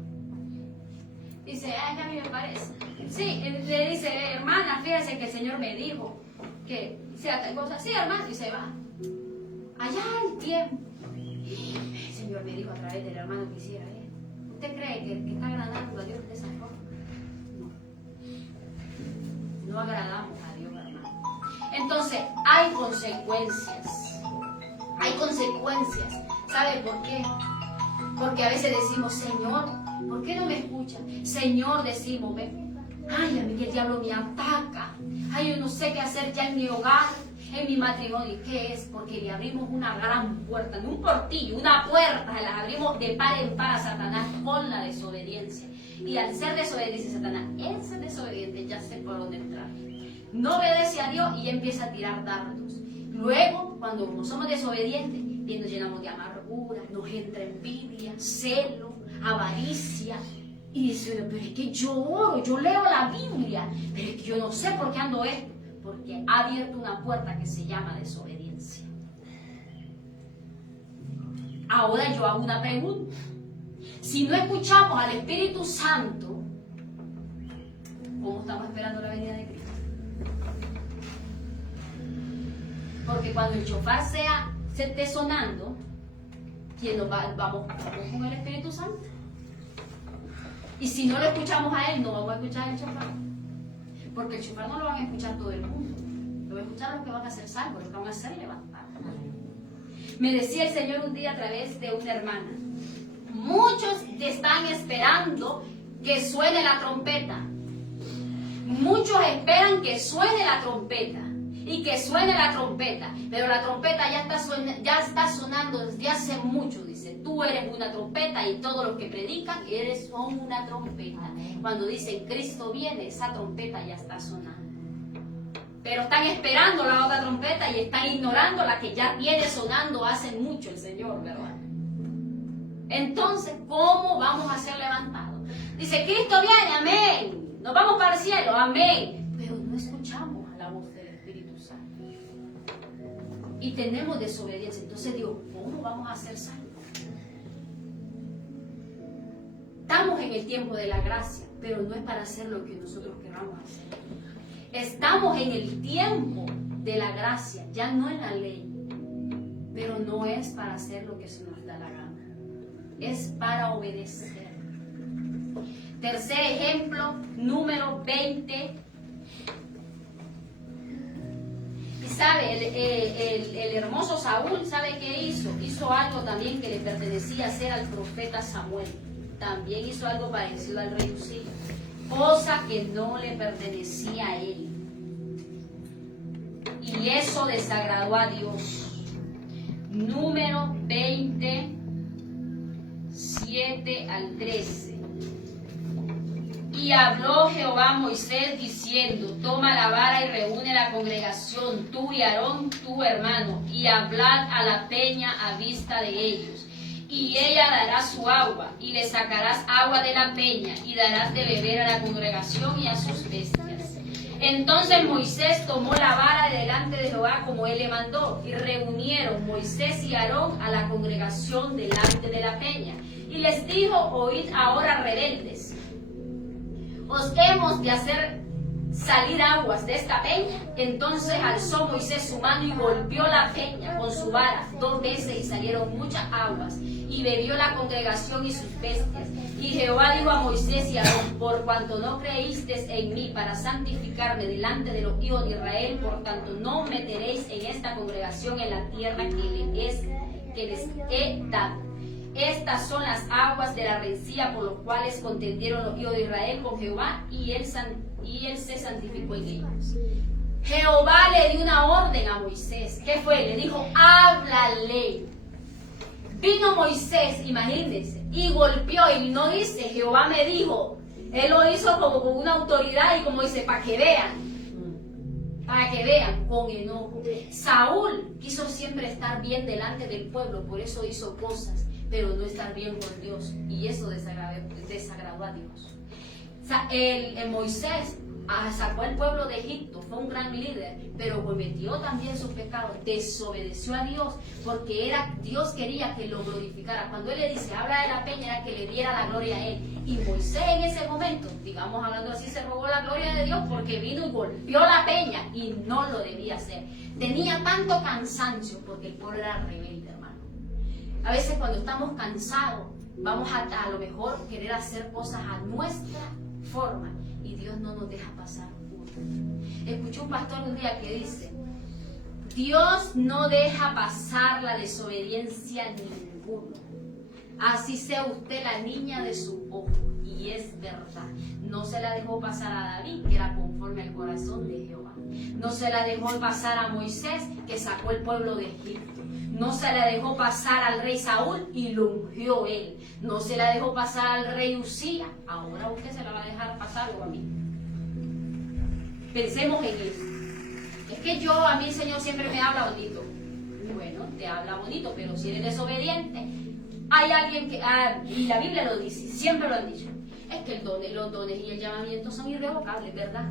Dice, ay, a mí me parece. Sí, le dice, hermana, fíjese que el Señor me dijo que sea tal cosa. Sí, hermano, y se va. Allá el tiempo. El Señor me dijo a través del hermano que hiciera esto. ¿Usted cree que el que está agradando a Dios de esa forma? No agradamos a Dios, hermano. Entonces, hay consecuencias. Hay consecuencias. ¿Sabe por qué? Porque a veces decimos, Señor, ¿por qué no me escucha? Señor, decimos, ven. Ay, a mí que el diablo me ataca. Ay, yo no sé qué hacer ya en mi hogar, en mi matrimonio. ¿Y qué es? Porque le abrimos una gran puerta, no un portillo, una puerta. Las abrimos de par en par a Satanás con la desobediencia. Y al ser desobediente, Satanás, él ser desobediente, ya sé por dónde entrar. No obedece a Dios y empieza a tirar dardos. Luego, cuando somos desobedientes, nos llenamos de amargura, nos entra envidia, celo, avaricia. Y dice, pero es que yo oro, yo leo la Biblia, pero es que yo no sé por qué ando esto. Porque ha abierto una puerta que se llama desobediencia. Ahora yo hago una pregunta. Si no escuchamos al Espíritu Santo, ¿cómo estamos esperando la venida de Cristo? Porque cuando el shofar se esté sonando, ¿quién nos vamos con el Espíritu Santo? Y si no lo escuchamos a Él, no vamos a escuchar el shofar. Porque el shofar no lo van a escuchar todo el mundo. Lo van a escuchar los que van a ser salvos, los que van a ser levantados. Me decía el Señor un día a través de una hermana. Muchos están esperando que suene la trompeta. Muchos esperan que suene la trompeta. Y que suene la trompeta. Pero la trompeta ya está sonando desde hace mucho. Dice, tú eres una trompeta y todos los que predican son una trompeta. Cuando dicen Cristo viene, esa trompeta ya está sonando. Pero están esperando la otra trompeta y están ignorando la que ya viene sonando hace mucho el Señor, ¿verdad? Entonces, ¿cómo vamos a ser levantados? Dice, Cristo viene, amén. Nos vamos para el cielo, amén. Pero no escuchamos a la voz del Espíritu Santo. Y tenemos desobediencia. Entonces digo, ¿cómo vamos a ser salvos? Estamos en el tiempo de la gracia, pero no es para hacer lo que nosotros queramos hacer. Estamos en el tiempo de la gracia, ya no en la ley, pero no es para hacer lo que se nos da la gana, es para obedecer. Tercer ejemplo, número 20. Y sabe, el hermoso Saúl, ¿sabe qué hizo? Hizo algo también que le pertenecía hacer al profeta Samuel. también hizo algo parecido al rey Usía, cosa que no le pertenecía a él. Y eso desagradó a Dios. Número 20, 7 al 13. Y habló Jehová a Moisés diciendo: toma la vara y reúne la congregación, tú y Aarón, tu hermano, y hablad a la peña a vista de ellos. Y ella dará su agua, y le sacarás agua de la peña, y darás de beber a la congregación y a sus bestias. Entonces Moisés tomó la vara de delante de Jehová como él le mandó, y reunieron Moisés y Aarón a la congregación delante de la peña. Y les dijo: oíd ahora, rebeldes, ¿os hemos de hacer salir aguas de esta peña? Entonces alzó Moisés su mano y golpeó la peña con su vara 2 veces, y salieron muchas aguas, y bebió la congregación y sus bestias. Y Jehová dijo a Moisés y a Aarón: por cuanto no creísteis en mí para santificarme delante de los hijos de Israel, por tanto no meteréis en esta congregación en la tierra que les he dado. Estas son las aguas de la rencilla por las cuales contendieron los hijos de Israel con Jehová, y él se santificó en ellos. Jehová le dio una orden a Moisés. ¿Qué fue? Le dijo: háblale. Vino Moisés, imagínense, y golpeó, y no dice: Jehová me dijo. Él lo hizo como con una autoridad, y como dice, para que vean, con enojo. Saúl quiso siempre estar bien delante del pueblo, por eso hizo cosas, pero no estar bien con Dios, y eso desagradó a Dios. O sea, el Moisés sacó al pueblo de Egipto, fue un gran líder, pero cometió también sus pecados, desobedeció a Dios, porque Dios quería que lo glorificara. Cuando él le dice: habla de la peña, era que le diera la gloria a él. Y Moisés en ese momento, digamos hablando así, se robó la gloria de Dios, porque vino y golpeó la peña, y no lo debía hacer. Tenía tanto cansancio, porque el pueblo era rebelde, hermano. A veces cuando estamos cansados, vamos a lo mejor querer hacer cosas a nuestra forma, y Dios no nos deja pasar una. Escuché un pastor un día que dice: Dios no deja pasar la desobediencia ninguno, así sea usted la niña de su ojo. Y es verdad, no se la dejó pasar a David, que era conforme al corazón de Jehová. No se la dejó pasar a Moisés, que sacó el pueblo de Egipto. No se la dejó pasar al rey Saúl, y lo ungió él. No se la dejó pasar al rey Usía. Ahora usted se la va a dejar pasar, o a mí. Pensemos en eso. Es que a mí el Señor siempre me habla bonito. Bueno, te habla bonito, pero si eres desobediente, hay alguien que, y la Biblia lo dice, siempre lo han dicho, es que los dones y el llamamiento son irrevocables, ¿verdad?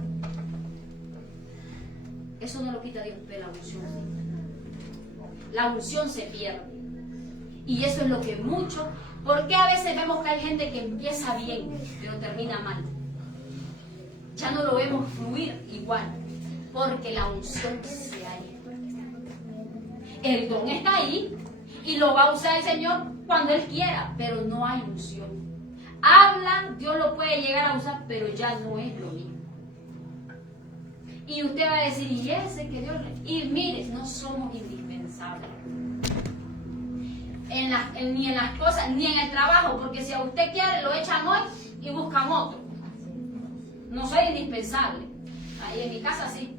Eso no lo quita Dios, pero la unción sí. La unción se pierde. Y eso es lo que mucho, porque a veces vemos que hay gente que empieza bien, pero termina mal. Ya no lo vemos fluir igual, porque la unción se ha ido. El don está ahí, y lo va a usar el Señor cuando Él quiera, pero no hay unción. Hablan, Dios lo puede llegar a usar, pero ya no es lo mismo. Y usted va a decir: y ese que Dios y mire, no somos indispensables. Ni en las cosas, ni en el trabajo, porque si a usted quiere, lo echan hoy y buscan otro. No soy indispensable. Ahí en mi casa sí.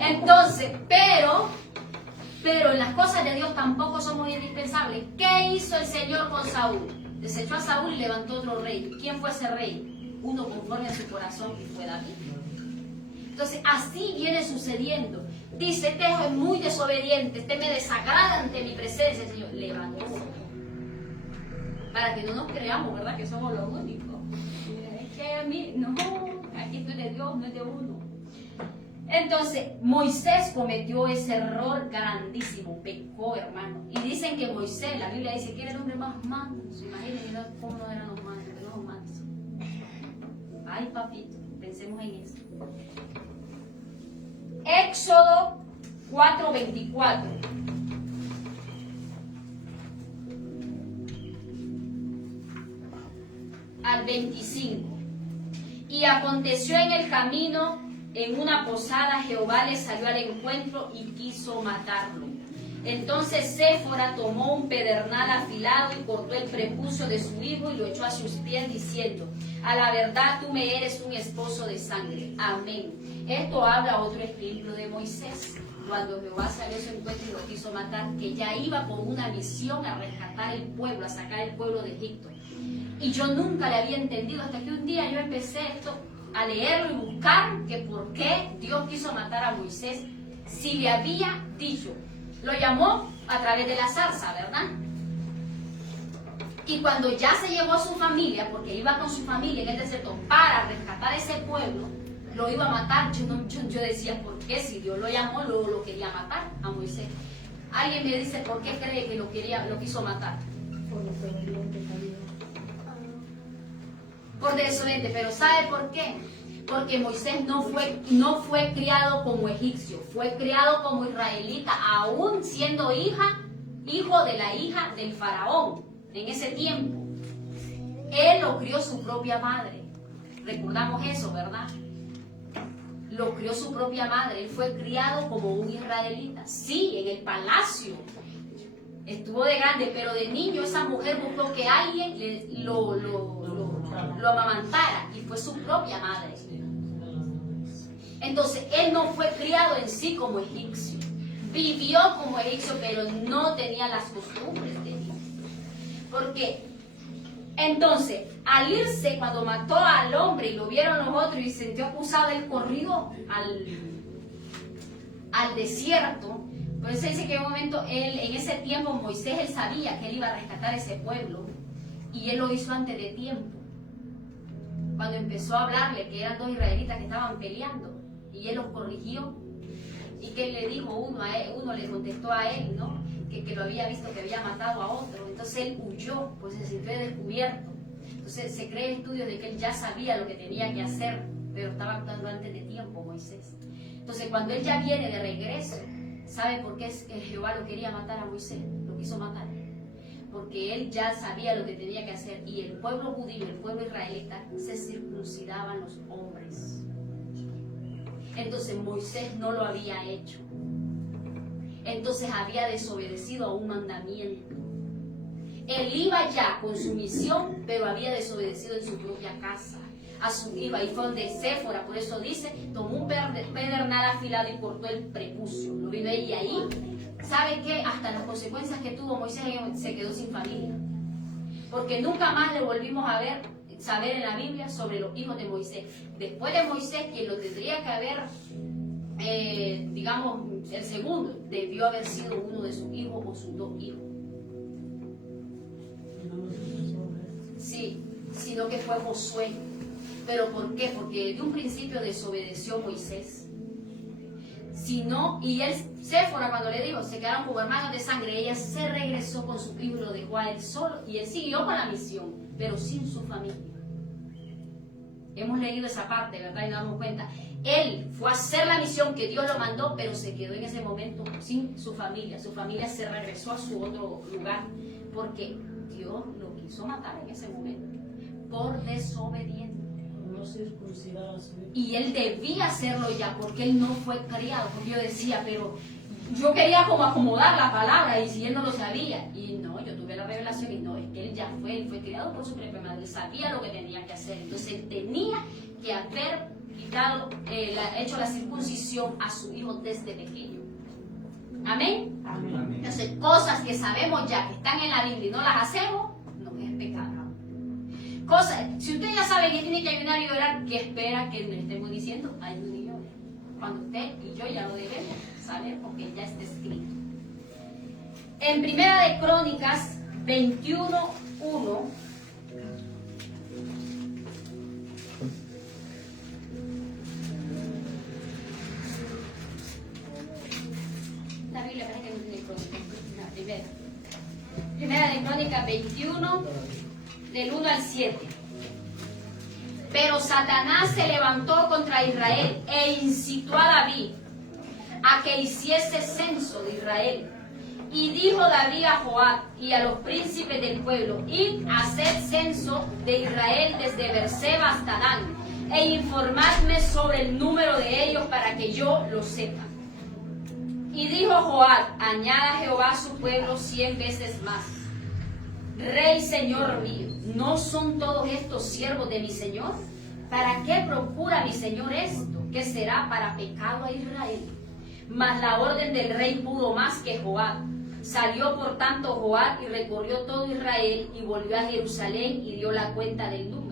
Entonces, pero en las cosas de Dios tampoco somos indispensables. ¿Qué hizo el Señor con Saúl? Desechó a Saúl y levantó otro rey. ¿Quién fue ese rey? Uno conforme a su corazón, que fue David. Entonces, así viene sucediendo. Dice: este es muy desobediente, este me desagrada ante mi presencia, Señor. Levántese. Para que no nos creamos, ¿verdad?, que somos los únicos. Es que a mí, no, aquí estoy de Dios, no es de uno. Entonces, Moisés cometió ese error grandísimo, pecó, hermano. Y dicen que Moisés, la Biblia dice que era el hombre más manso. Imagínense cómo no eran los mansos, pero los mansos. Ay, papito, pensemos en eso. Éxodo 4:24. Al 25. Y aconteció en el camino, en una posada, Jehová le salió al encuentro y quiso matarlo. Entonces Séfora tomó un pedernal afilado y cortó el prepucio de su hijo y lo echó a sus pies diciendo: a la verdad tú me eres un esposo de sangre. Amén. Esto habla otro ejemplo de Moisés, cuando Jehová salió a su encuentro y lo quiso matar, que ya iba con una misión a rescatar el pueblo, a sacar el pueblo de Egipto. Y yo nunca le había entendido hasta que un día yo empecé a leerlo y buscar que por qué Dios quiso matar a Moisés si le había dicho. Lo llamó a través de la zarza, ¿verdad? Y cuando ya se llevó a su familia, porque iba con su familia en el desierto para rescatar ese pueblo, lo iba a matar. Yo decía, ¿por qué? Si Dios lo llamó, lo quería matar a Moisés. Alguien me dice, ¿por qué cree que lo quiso matar? Por desobediente también. Por desobediente, pero ¿sabe por qué? Porque Moisés no fue criado como egipcio, fue criado como israelita, aún siendo hijo de la hija del faraón en ese tiempo. Él lo crió su propia madre. Recordamos eso, ¿verdad? Lo crió su propia madre. Él fue criado como un israelita. Sí, en el palacio. Estuvo de grande, pero de niño esa mujer buscó que alguien lo amamantara y fue su propia madre. Entonces, él no fue criado en sí como egipcio. Vivió como egipcio, pero no tenía las costumbres de egipcio. Porque, entonces, al irse, cuando mató al hombre y lo vieron los otros y se sintió acusado, él corrió al desierto. Por eso dice que en un momento, en ese tiempo, Moisés, él sabía que él iba a rescatar ese pueblo. Y él lo hizo antes de tiempo. Cuando empezó a hablarle que eran dos israelitas que estaban peleando. Y él los corrigió. Y que él le dijo, uno le contestó a él, ¿no? Que lo había visto que había matado a otro. Entonces él huyó, pues se sintió descubierto. Entonces se cree estudios de que él ya sabía lo que tenía que hacer, pero estaba actuando antes de tiempo Moisés. Entonces cuando él ya viene de regreso, ¿sabe por qué Jehová lo quería matar a Moisés? Lo quiso matar. Porque él ya sabía lo que tenía que hacer. Y el pueblo judío, el pueblo israelita, se circuncidaban los hombres. Entonces Moisés no lo había hecho. Entonces había desobedecido a un mandamiento. Él iba ya con su misión, pero había desobedecido en su propia casa. Iba y fue donde Séfora, por eso dice, tomó un pedernal afilado y cortó el prepucio. Lo vino él y ahí, ¿sabe qué? Hasta las consecuencias que tuvo Moisés se quedó sin familia. Porque nunca más le volvimos a saber en la Biblia sobre los hijos de Moisés. Después de Moisés, quien lo tendría que haber, digamos, el segundo, debió haber sido uno de sus hijos o sus dos hijos. Sí, sino que fue Josué. ¿Pero por qué? Porque desde un principio desobedeció Moisés. Si no, y él, Séfora, cuando le dijo, se quedaron como hermanos de sangre, ella se regresó con su hijo y lo dejó a él solo, y él siguió con la misión, pero sin su familia. Hemos leído esa parte, ¿verdad? Y nos damos cuenta. Él fue a hacer la misión que Dios lo mandó, pero se quedó en ese momento sin su familia. Su familia se regresó a su otro lugar, porque Dios lo quiso matar en ese momento, por desobediente. Y él debía hacerlo ya, porque él no fue criado. Porque yo decía, pero yo quería como acomodar la palabra, y si él no lo sabía, y no, yo tuve la revelación, y no, es que él fue criado por su propia madre, él sabía lo que tenía que hacer. Entonces él tenía que haber hecho la circuncisión a su hijo desde pequeño. Amén. Amén. Entonces, cosas que sabemos ya que están en la Biblia y no las hacemos, no es pecado. Si usted ya sabe que tiene que ayunar y orar, ¿qué espera que le estemos diciendo? Ayune y ore. Cuando usted y yo ya lo debemos saber, porque ya está escrito. En Primera de Crónicas 21:1, la Biblia parece que no tiene crónicas, la primera. Primera de Crónicas 21, del 1 al 7. Pero Satanás se levantó contra Israel e incitó a David a que hiciese censo de Israel. Y dijo David a Joab y a los príncipes del pueblo: id a hacer censo de Israel desde Berseba hasta Dan, e informadme sobre el número de ellos para que yo lo sepa. Y dijo Joab, añada Jehová a su pueblo 100 veces más. Rey, Señor mío, ¿no son todos estos siervos de mi Señor? ¿Para qué procura mi Señor esto? ¿Qué será para pecado a Israel? Mas la orden del rey pudo más que Joab. Salió por tanto Joab y recorrió todo Israel y volvió a Jerusalén y dio la cuenta del número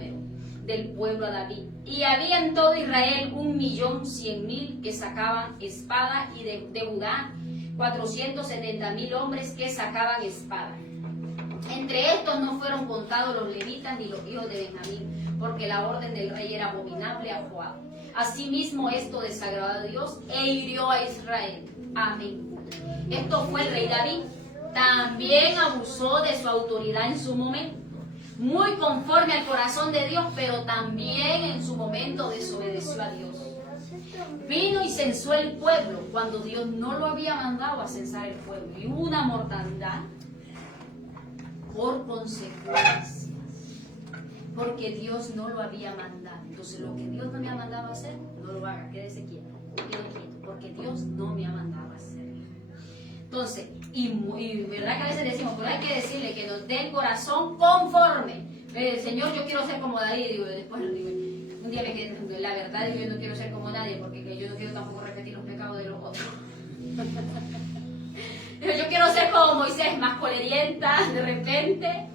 del pueblo a David. Y había en todo Israel 1.100.000 que sacaban espada, y de Judá 470.000 hombres que sacaban espada. Entre estos no fueron contados los levitas ni los hijos de Benjamín, porque la orden del rey era abominable a Joab. Asimismo esto desagradó a Dios e hirió a Israel. Amén. Esto fue el rey David. También abusó de su autoridad en su momento, muy conforme al corazón de Dios, pero también en su momento desobedeció a Dios. Vino y censó el pueblo cuando Dios no lo había mandado a censar el pueblo, y hubo una mortandad por consecuencias, porque Dios no lo había mandado. Entonces lo que Dios no me ha mandado a hacer, no lo haga, quédese quieto, porque Dios no me ha mandado a hacer. Entonces, y verdad que a veces decimos, pero hay que decirle que nos dé el corazón conforme. Señor, yo quiero ser como David, digo, después digo, un día me quedé, la verdad, digo, yo no quiero ser como nadie, porque yo no quiero tampoco repetir los pecados de los otros. Yo quiero ser como Moisés, más colerienta de repente,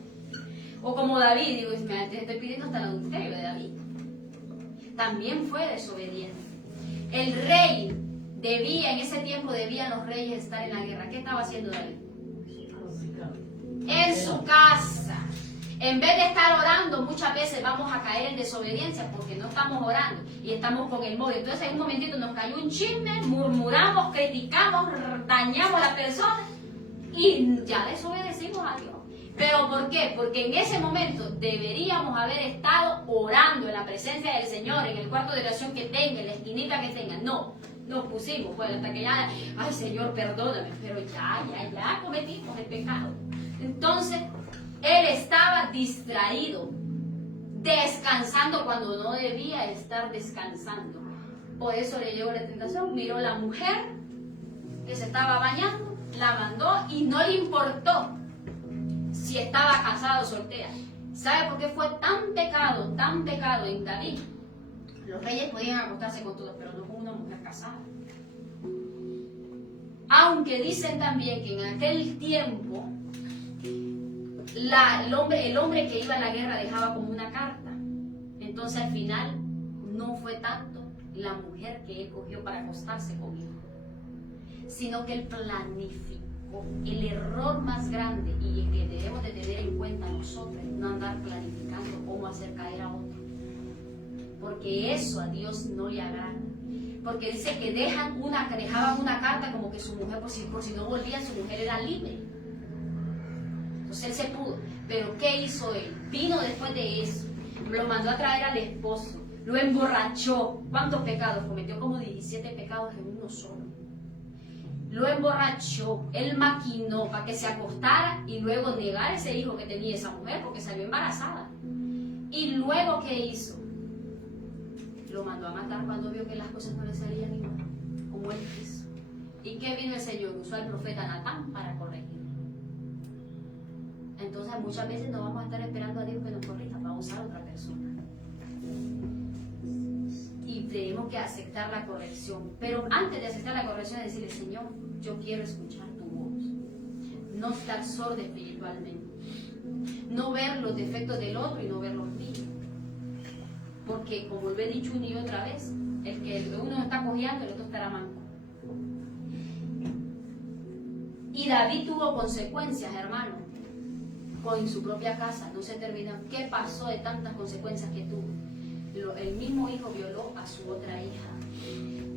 o como David, digo, te estoy pidiendo hasta el adulterio de David. También fue desobediente. El rey debía, en ese tiempo debían los reyes estar en la guerra. ¿Qué estaba haciendo David? En su casa. En vez de estar orando, muchas veces vamos a caer en desobediencia porque no estamos orando y estamos con el móvil. Entonces en un momentito nos cayó un chisme, murmuramos, criticamos, dañamos a la persona y ya desobedecimos a Dios. ¿Pero por qué? Porque en ese momento deberíamos haber estado orando en la presencia del Señor, en el cuarto de oración que tenga, en la esquinita que tenga. No, nos pusimos, pues hasta que ya, ay Señor, perdóname, pero ya cometimos el pecado. Entonces, él estaba distraído, descansando cuando no debía estar descansando. Por eso le llegó la tentación, miró a la mujer que se estaba bañando, la mandó y no le importó si estaba casada o soltera. ¿Sabe por qué fue tan pecado en David? Los reyes podían acostarse con todos, pero no con una mujer casada. Aunque dicen también que en aquel tiempo el hombre que iba a la guerra dejaba como una carta. Entonces al final no fue tanto la mujer que él cogió para acostarse con él, sino que él planificó. El error más grande y el que debemos de tener en cuenta nosotros, no andar planificando cómo hacer caer a otro, porque eso a Dios no le agrada. Porque dice que dejaban una carta como que su mujer, por si no volvía, su mujer era libre. Entonces él se pudo. Pero ¿qué hizo él? Vino después de eso, lo mandó a traer al esposo, lo emborrachó. ¿Cuántos pecados? Cometió como 17 pecados en uno solo. Lo emborrachó, él maquinó para que se acostara y luego negar ese hijo que tenía esa mujer porque salió embarazada. Y luego, ¿qué hizo? Lo mandó a matar cuando vio que las cosas no le salían igual, como él quiso. ¿Y qué vino el Señor? Usó al profeta Natán para corregirlo. Entonces muchas veces no vamos a estar esperando a Dios que nos corrija, vamos a usar a otra persona. Y tenemos que aceptar la corrección. Pero antes de aceptar la corrección, decirle, Señor, yo quiero escuchar tu voz. No estar sordo espiritualmente. No ver los defectos del otro y no ver los míos. Porque, como lo he dicho una y otra vez, el que uno está cojeando, el otro estará manco. Y David tuvo consecuencias, hermano, con su propia casa. No se termina. ¿Qué pasó de tantas consecuencias que tuvo? El mismo hijo violó a su otra hija.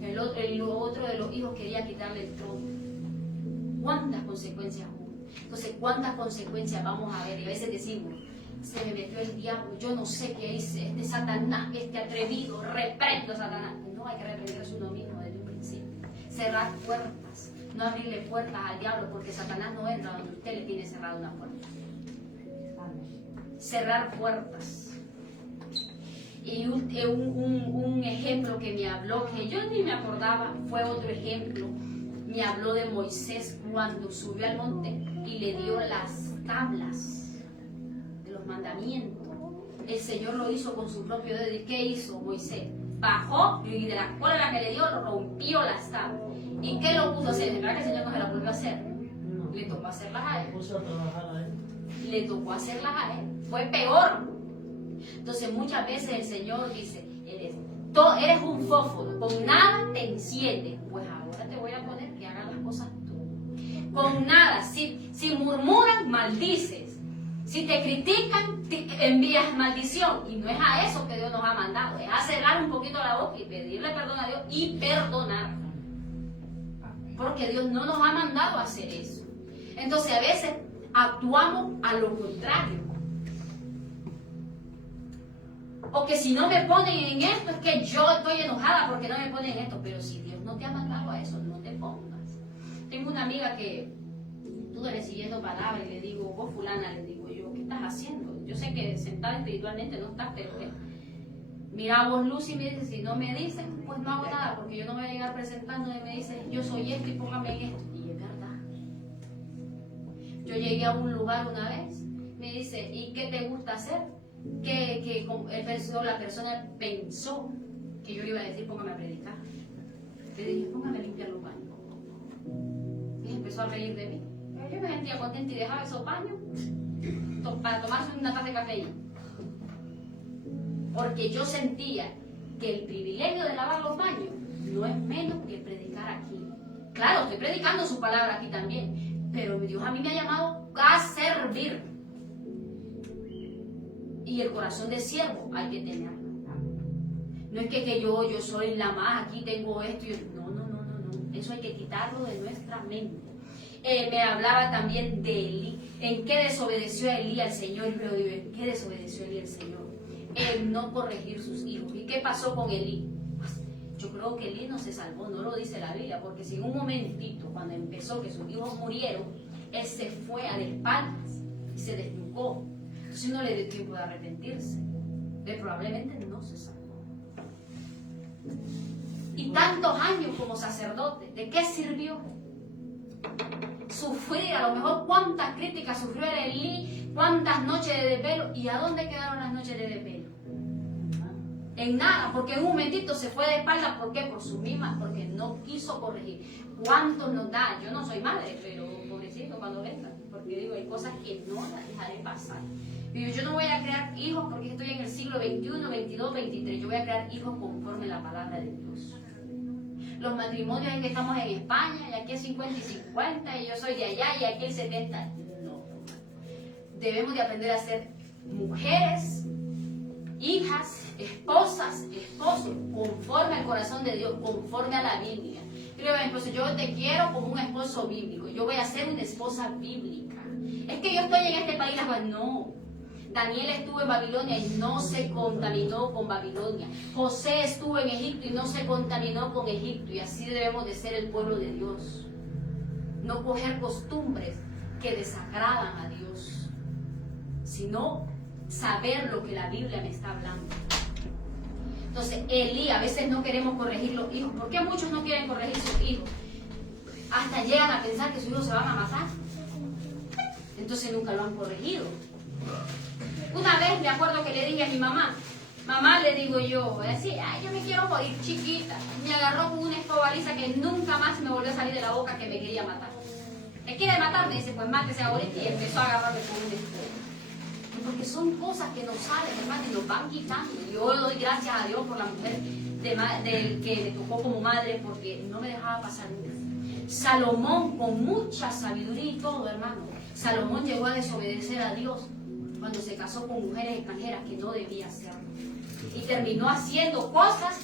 El otro de los hijos quería quitarle el trono. ¿Cuántas consecuencias hubo? Entonces, ¿cuántas consecuencias vamos a ver? Y a veces decimos, se me metió el diablo, yo no sé qué hice, este Satanás, este atrevido, reprendo a Satanás. No, hay que reprenderse uno mismo desde un principio. Cerrar puertas, no abrirle puertas al diablo, porque Satanás no entra donde usted le tiene cerrada una puerta. Cerrar puertas. Y un ejemplo que me habló, que yo ni me acordaba, fue otro ejemplo. me habló de Moisés cuando subió al monte y le dio las tablas de los mandamientos. El Señor lo hizo con su propio dedo. ¿Y qué hizo Moisés? Bajó y de la cólera que le dio rompió las tablas. ¿Y qué lo puso a hacer? ¿Verdad que el Señor no se la volvió a hacer? Le tocó hacerlas a él. Puso a trabajar a él. Le tocó hacerlas a él. Fue peor. Entonces muchas veces el Señor dice, eres un fósforo, con nada te enciende. Pues ahora te voy a poner que hagas las cosas tú. Con nada, si murmuran, maldices. Si te critican, te envías maldición. Y no es a eso que Dios nos ha mandado, es a cerrar un poquito la boca y pedirle perdón a Dios y perdonar. Porque Dios no nos ha mandado a hacer eso. Entonces a veces actuamos a lo contrario. O que si no me ponen en esto es que yo estoy enojada porque no me ponen en esto. Pero si Dios no te ha mandado a eso, no te pongas. Tengo una amiga que estuve recibiendo palabras y le digo, vos fulana, le digo yo, ¿qué estás haciendo? Yo sé que sentada espiritualmente no estás, pero mira vos Lucy, me dice, si no me dicen, pues no hago nada, porque yo no voy a llegar presentando y me dice, yo soy esto y póngame en esto. Y es verdad. Yo llegué a un lugar una vez, me dice, ¿y qué te gusta hacer? La persona pensó que yo le iba a decir, póngame a predicar. Le dije, póngame a limpiar los baños. Y empezó a reír de mí. Yo me sentía contenta y dejaba esos baños para tomarse una taza de café. Porque yo sentía que el privilegio de lavar los baños no es menos que predicar aquí. Claro, estoy predicando su palabra aquí también, pero Dios a mí me ha llamado a servir. Y el corazón de siervo hay que tenerlo. No es que yo soy la más, aquí tengo esto. No. Eso hay que quitarlo de nuestra mente. Me hablaba también de Elí. ¿En qué desobedeció Elí al Señor? Y yo digo, ¿en qué desobedeció Elí al Señor? El no corregir sus hijos. ¿Y qué pasó con Elí? Pues, yo creo que Elí no se salvó, no lo dice la Biblia, porque si en un momentito, cuando empezó que sus hijos murieron, él se fue a las espaldas y se desnucó. Entonces no le dio tiempo de arrepentirse. Él probablemente no se salvó. Y tantos años como sacerdote, ¿de qué sirvió? Sufrir, a lo mejor cuántas críticas sufrió Elí, cuántas noches de desvelo. ¿Y a dónde quedaron las noches de desvelo? En nada, porque en un momentito se fue de espalda. ¿Por qué? Por su misma, porque no quiso corregir. ¿Cuántos nos da? Yo no soy madre, pero pobrecito cuando venga, porque digo, hay cosas que no las dejaré pasar. Digo, yo no voy a crear hijos porque estoy en el siglo XXI, XXII, XXIII. Yo voy a crear hijos conforme la palabra de Dios. Los matrimonios en que estamos en España, y aquí es 50 y 50, y yo soy de allá, y aquí el 70. No. Debemos de aprender a ser mujeres, hijas, esposas, esposos, conforme al corazón de Dios, conforme a la Biblia. Creo, entonces yo te quiero como un esposo bíblico. Yo voy a ser una esposa bíblica. Es que yo estoy en este país, no. Daniel estuvo en Babilonia y no se contaminó con Babilonia. José estuvo en Egipto y no se contaminó con Egipto. Y así debemos de ser el pueblo de Dios. No coger costumbres que desagradan a Dios, sino saber lo que la Biblia me está hablando. Entonces, Elí, a veces no queremos corregir los hijos. ¿Por qué muchos no quieren corregir sus hijos? Hasta llegan a pensar que sus hijos se van a matar. Entonces nunca lo han corregido. Una vez me acuerdo que le dije a mi mamá, le digo yo, así, yo me quiero morir chiquita. Me agarró con una escoba lisa que nunca más me volvió a salir de la boca, que me quería matar. ¿Me quiere matar? Me dice, pues mátese ahorita, y empezó a agarrarme con una escoba. Porque son cosas que nos salen, hermano, y nos van quitando. Yo doy gracias a Dios por la mujer que me tocó como madre, porque no me dejaba pasar nunca. Salomón, con mucha sabiduría y todo, hermano, Salomón llegó a desobedecer a Dios cuando se casó con mujeres extranjeras que no debía hacerlo. Y terminó haciendo cosas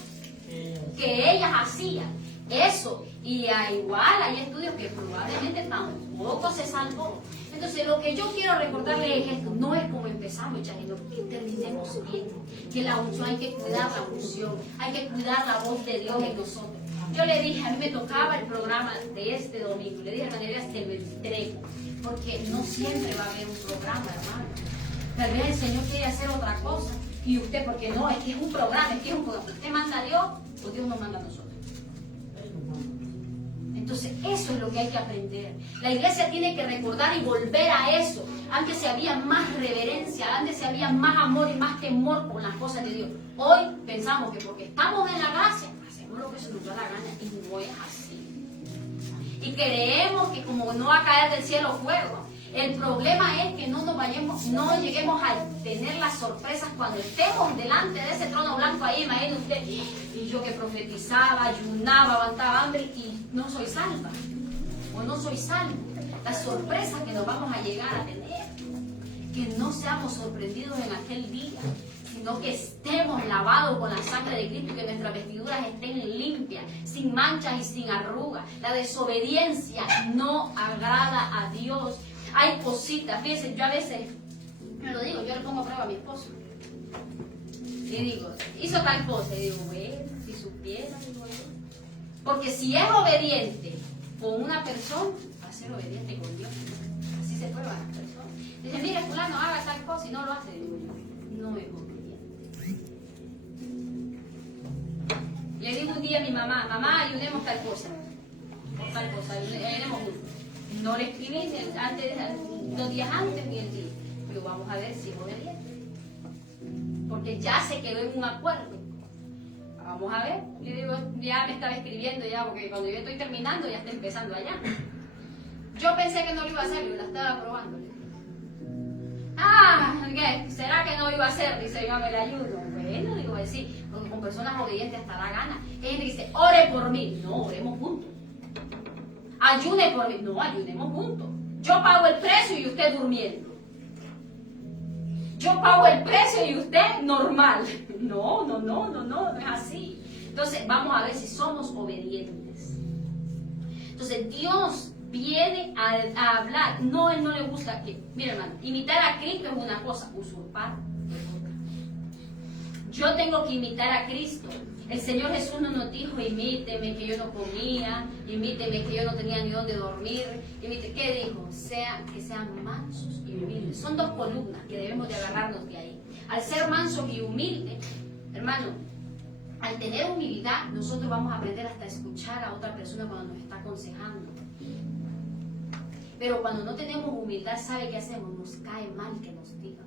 que ellas hacían. Eso. Y igual hay estudios que probablemente tampoco se salvó. Entonces lo que yo quiero recordarles es esto. No es como empezamos, ya, sino que terminemos bien. Que la unción, hay que cuidar la unción. Hay que cuidar la voz de Dios en nosotros. Yo le dije, a mí me tocaba el programa de este domingo. Le dije a María, te lo entrego. Porque no siempre va a haber un programa, hermano. Tal vez el Señor quiere hacer otra cosa. Y usted, porque no, es que es un programa, es que es un programa. ¿Usted manda a Dios o Dios nos manda a nosotros? Entonces eso es lo que hay que aprender. La iglesia tiene que recordar y volver a eso. Antes se había más reverencia, antes se había más amor y más temor por las cosas de Dios. Hoy pensamos que porque estamos en la gracia, hacemos lo que se nos da la gana y no es así. Y creemos que como no va a caer del cielo fuego. El problema es que no lleguemos a tener las sorpresas cuando estemos delante de ese trono blanco ahí. Imagínate usted, y yo que profetizaba, ayunaba, aguantaba hambre y no soy salva. O no soy salvo. Las sorpresas que nos vamos a llegar a tener. Que no seamos sorprendidos en aquel día, sino que estemos lavados con la sangre de Cristo y que nuestras vestiduras estén limpias, sin manchas y sin arrugas. La desobediencia no agrada a Dios. Hay cositas, fíjense, yo a veces, me lo digo, yo le pongo a prueba a mi esposo. Y digo, hizo tal cosa, y digo, bueno, si supiera, digo yo. Porque si es obediente con una persona, va a ser obediente con Dios. Así se prueba a las personas. Dice, mire, fulano, haga tal cosa y no lo hace, digo yo, no es obediente. Le digo un día a mi mamá, mamá, ayunemos tal cosa, ayunemos juntos. No le escribí antes, 2 días antes ni el día. Pero vamos a ver si es obediente. Porque ya se quedó en un acuerdo. Vamos a ver. Le digo, ya me estaba escribiendo ya, porque cuando yo estoy terminando ya está empezando allá. Yo pensé que no lo iba a hacer, yo la estaba probando. ¿Qué? ¿Será que no lo iba a hacer? Dice, yo me la ayudo. Bueno, digo, sí, porque con personas obedientes hasta da gana. Ella dice, ore por mí. No, oremos juntos. Ayune por mí. No, ayunemos juntos. Yo pago el precio y usted durmiendo. Yo pago el precio y usted normal. No es así. Entonces, vamos a ver si somos obedientes. Entonces, Dios viene a hablar. No, Él no le gusta que, mira hermano, imitar a Cristo es una cosa, usurpar es otra. Yo tengo que imitar a Cristo. El Señor Jesús no nos dijo, imíteme que yo no comía, imíteme que yo no tenía ni dónde dormir. ¿Qué dijo? Que sean mansos y humildes. Son 2 columnas que debemos de agarrarnos de ahí. Al ser mansos y humildes, hermano, al tener humildad, nosotros vamos a aprender hasta a escuchar a otra persona cuando nos está aconsejando. Pero cuando no tenemos humildad, ¿sabe qué hacemos? Nos cae mal que nos digan.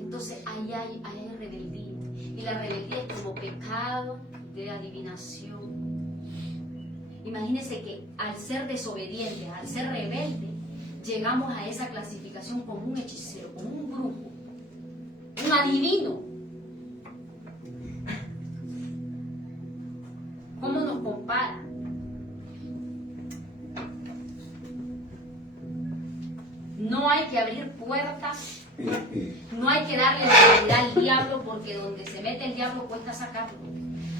Entonces ahí hay rebeldía. Y la rebeldía es como pecado de adivinación. Imagínense que al ser desobedientes, al ser rebeldes, llegamos a esa clasificación como un hechicero, como un brujo, un adivino. ¿Cómo nos compara? No hay que abrir puertas. No hay que darle autoridad al diablo, porque donde se mete el diablo cuesta sacarlo.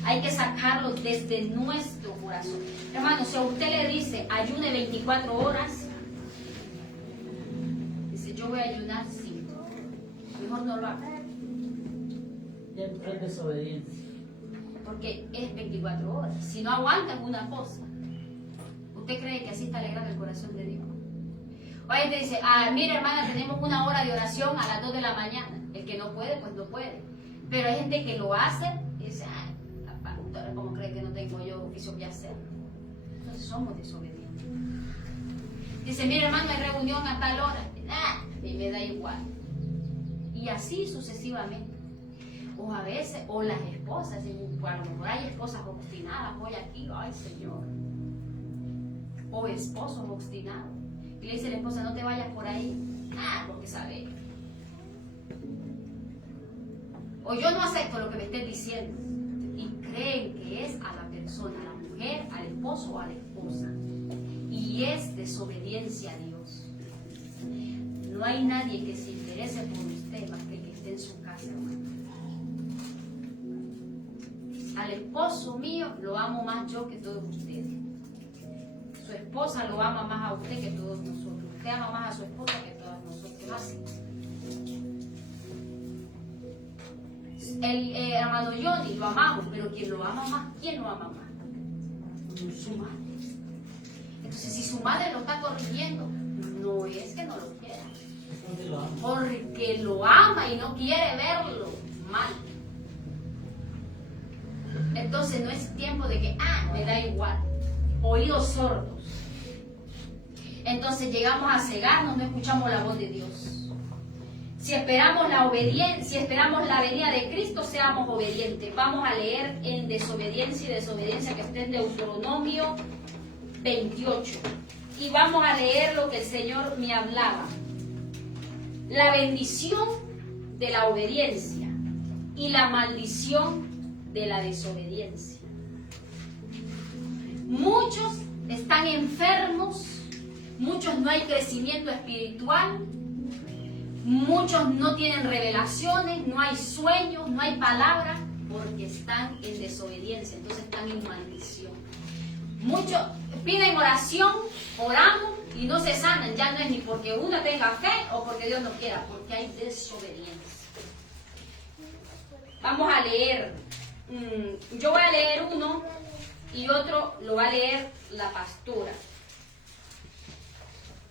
Hay que sacarlo desde nuestro corazón. Hermano, si a usted le dice ayune 24 horas, dice yo voy a ayunar 5. Mejor no lo haga. Es desobediencia. Porque es 24 horas. Si no aguantas una cosa, ¿usted cree que así está alegrando el corazón de Dios? O alguien te dice, mira hermana, tenemos 1 hora de oración a las 2 de la mañana. El que no puede, pues no puede. Pero hay gente que lo hace y dice, la pastora, ¿cómo cree que no tengo yo oficio que hacer? Entonces somos desobedientes. Dice, mira hermano, hay reunión a tal hora. A mí me da igual. Y así sucesivamente. O a veces, o las esposas, a lo mejor hay esposas obstinadas, voy aquí, ay Señor. O esposos obstinados. Y le dice a la esposa, no te vayas por ahí. Porque sabe. O yo no acepto lo que me estés diciendo. Y creen que es a la persona, a la mujer, al esposo o a la esposa. Y es desobediencia a Dios. No hay nadie que se interese por usted más que el que esté en su casa, hermano. Al esposo mío lo amo más yo que todos ustedes. Su esposa lo ama más a usted que todos nosotros. Usted ama más a su esposa que todos nosotros. Así. El hermano Johnny lo amamos, pero quien lo ama más, ¿quién lo ama más? Su madre. Entonces, si su madre lo está corrigiendo, no es que no lo quiera, porque lo ama y no quiere verlo mal. Entonces, no es tiempo de que, me da igual. oídos sordos. Entonces llegamos a cegarnos, no escuchamos la voz de Dios. Si esperamos la obediencia, si esperamos la venida de Cristo, seamos obedientes. Vamos a leer en desobediencia y desobediencia, que esté en Deuteronomio 28. Y vamos a leer lo que el Señor me hablaba. La bendición de la obediencia y la maldición de la desobediencia. Muchos están enfermos, muchos no hay crecimiento espiritual, muchos no tienen revelaciones, no hay sueños, no hay palabra, porque están en desobediencia, entonces están en maldición. Muchos piden oración, oramos y no se sanan. Ya no es ni porque uno tenga fe o porque Dios no quiera, porque hay desobediencia. Vamos a leer. Yo voy a leer uno y otro lo va a leer la pastora.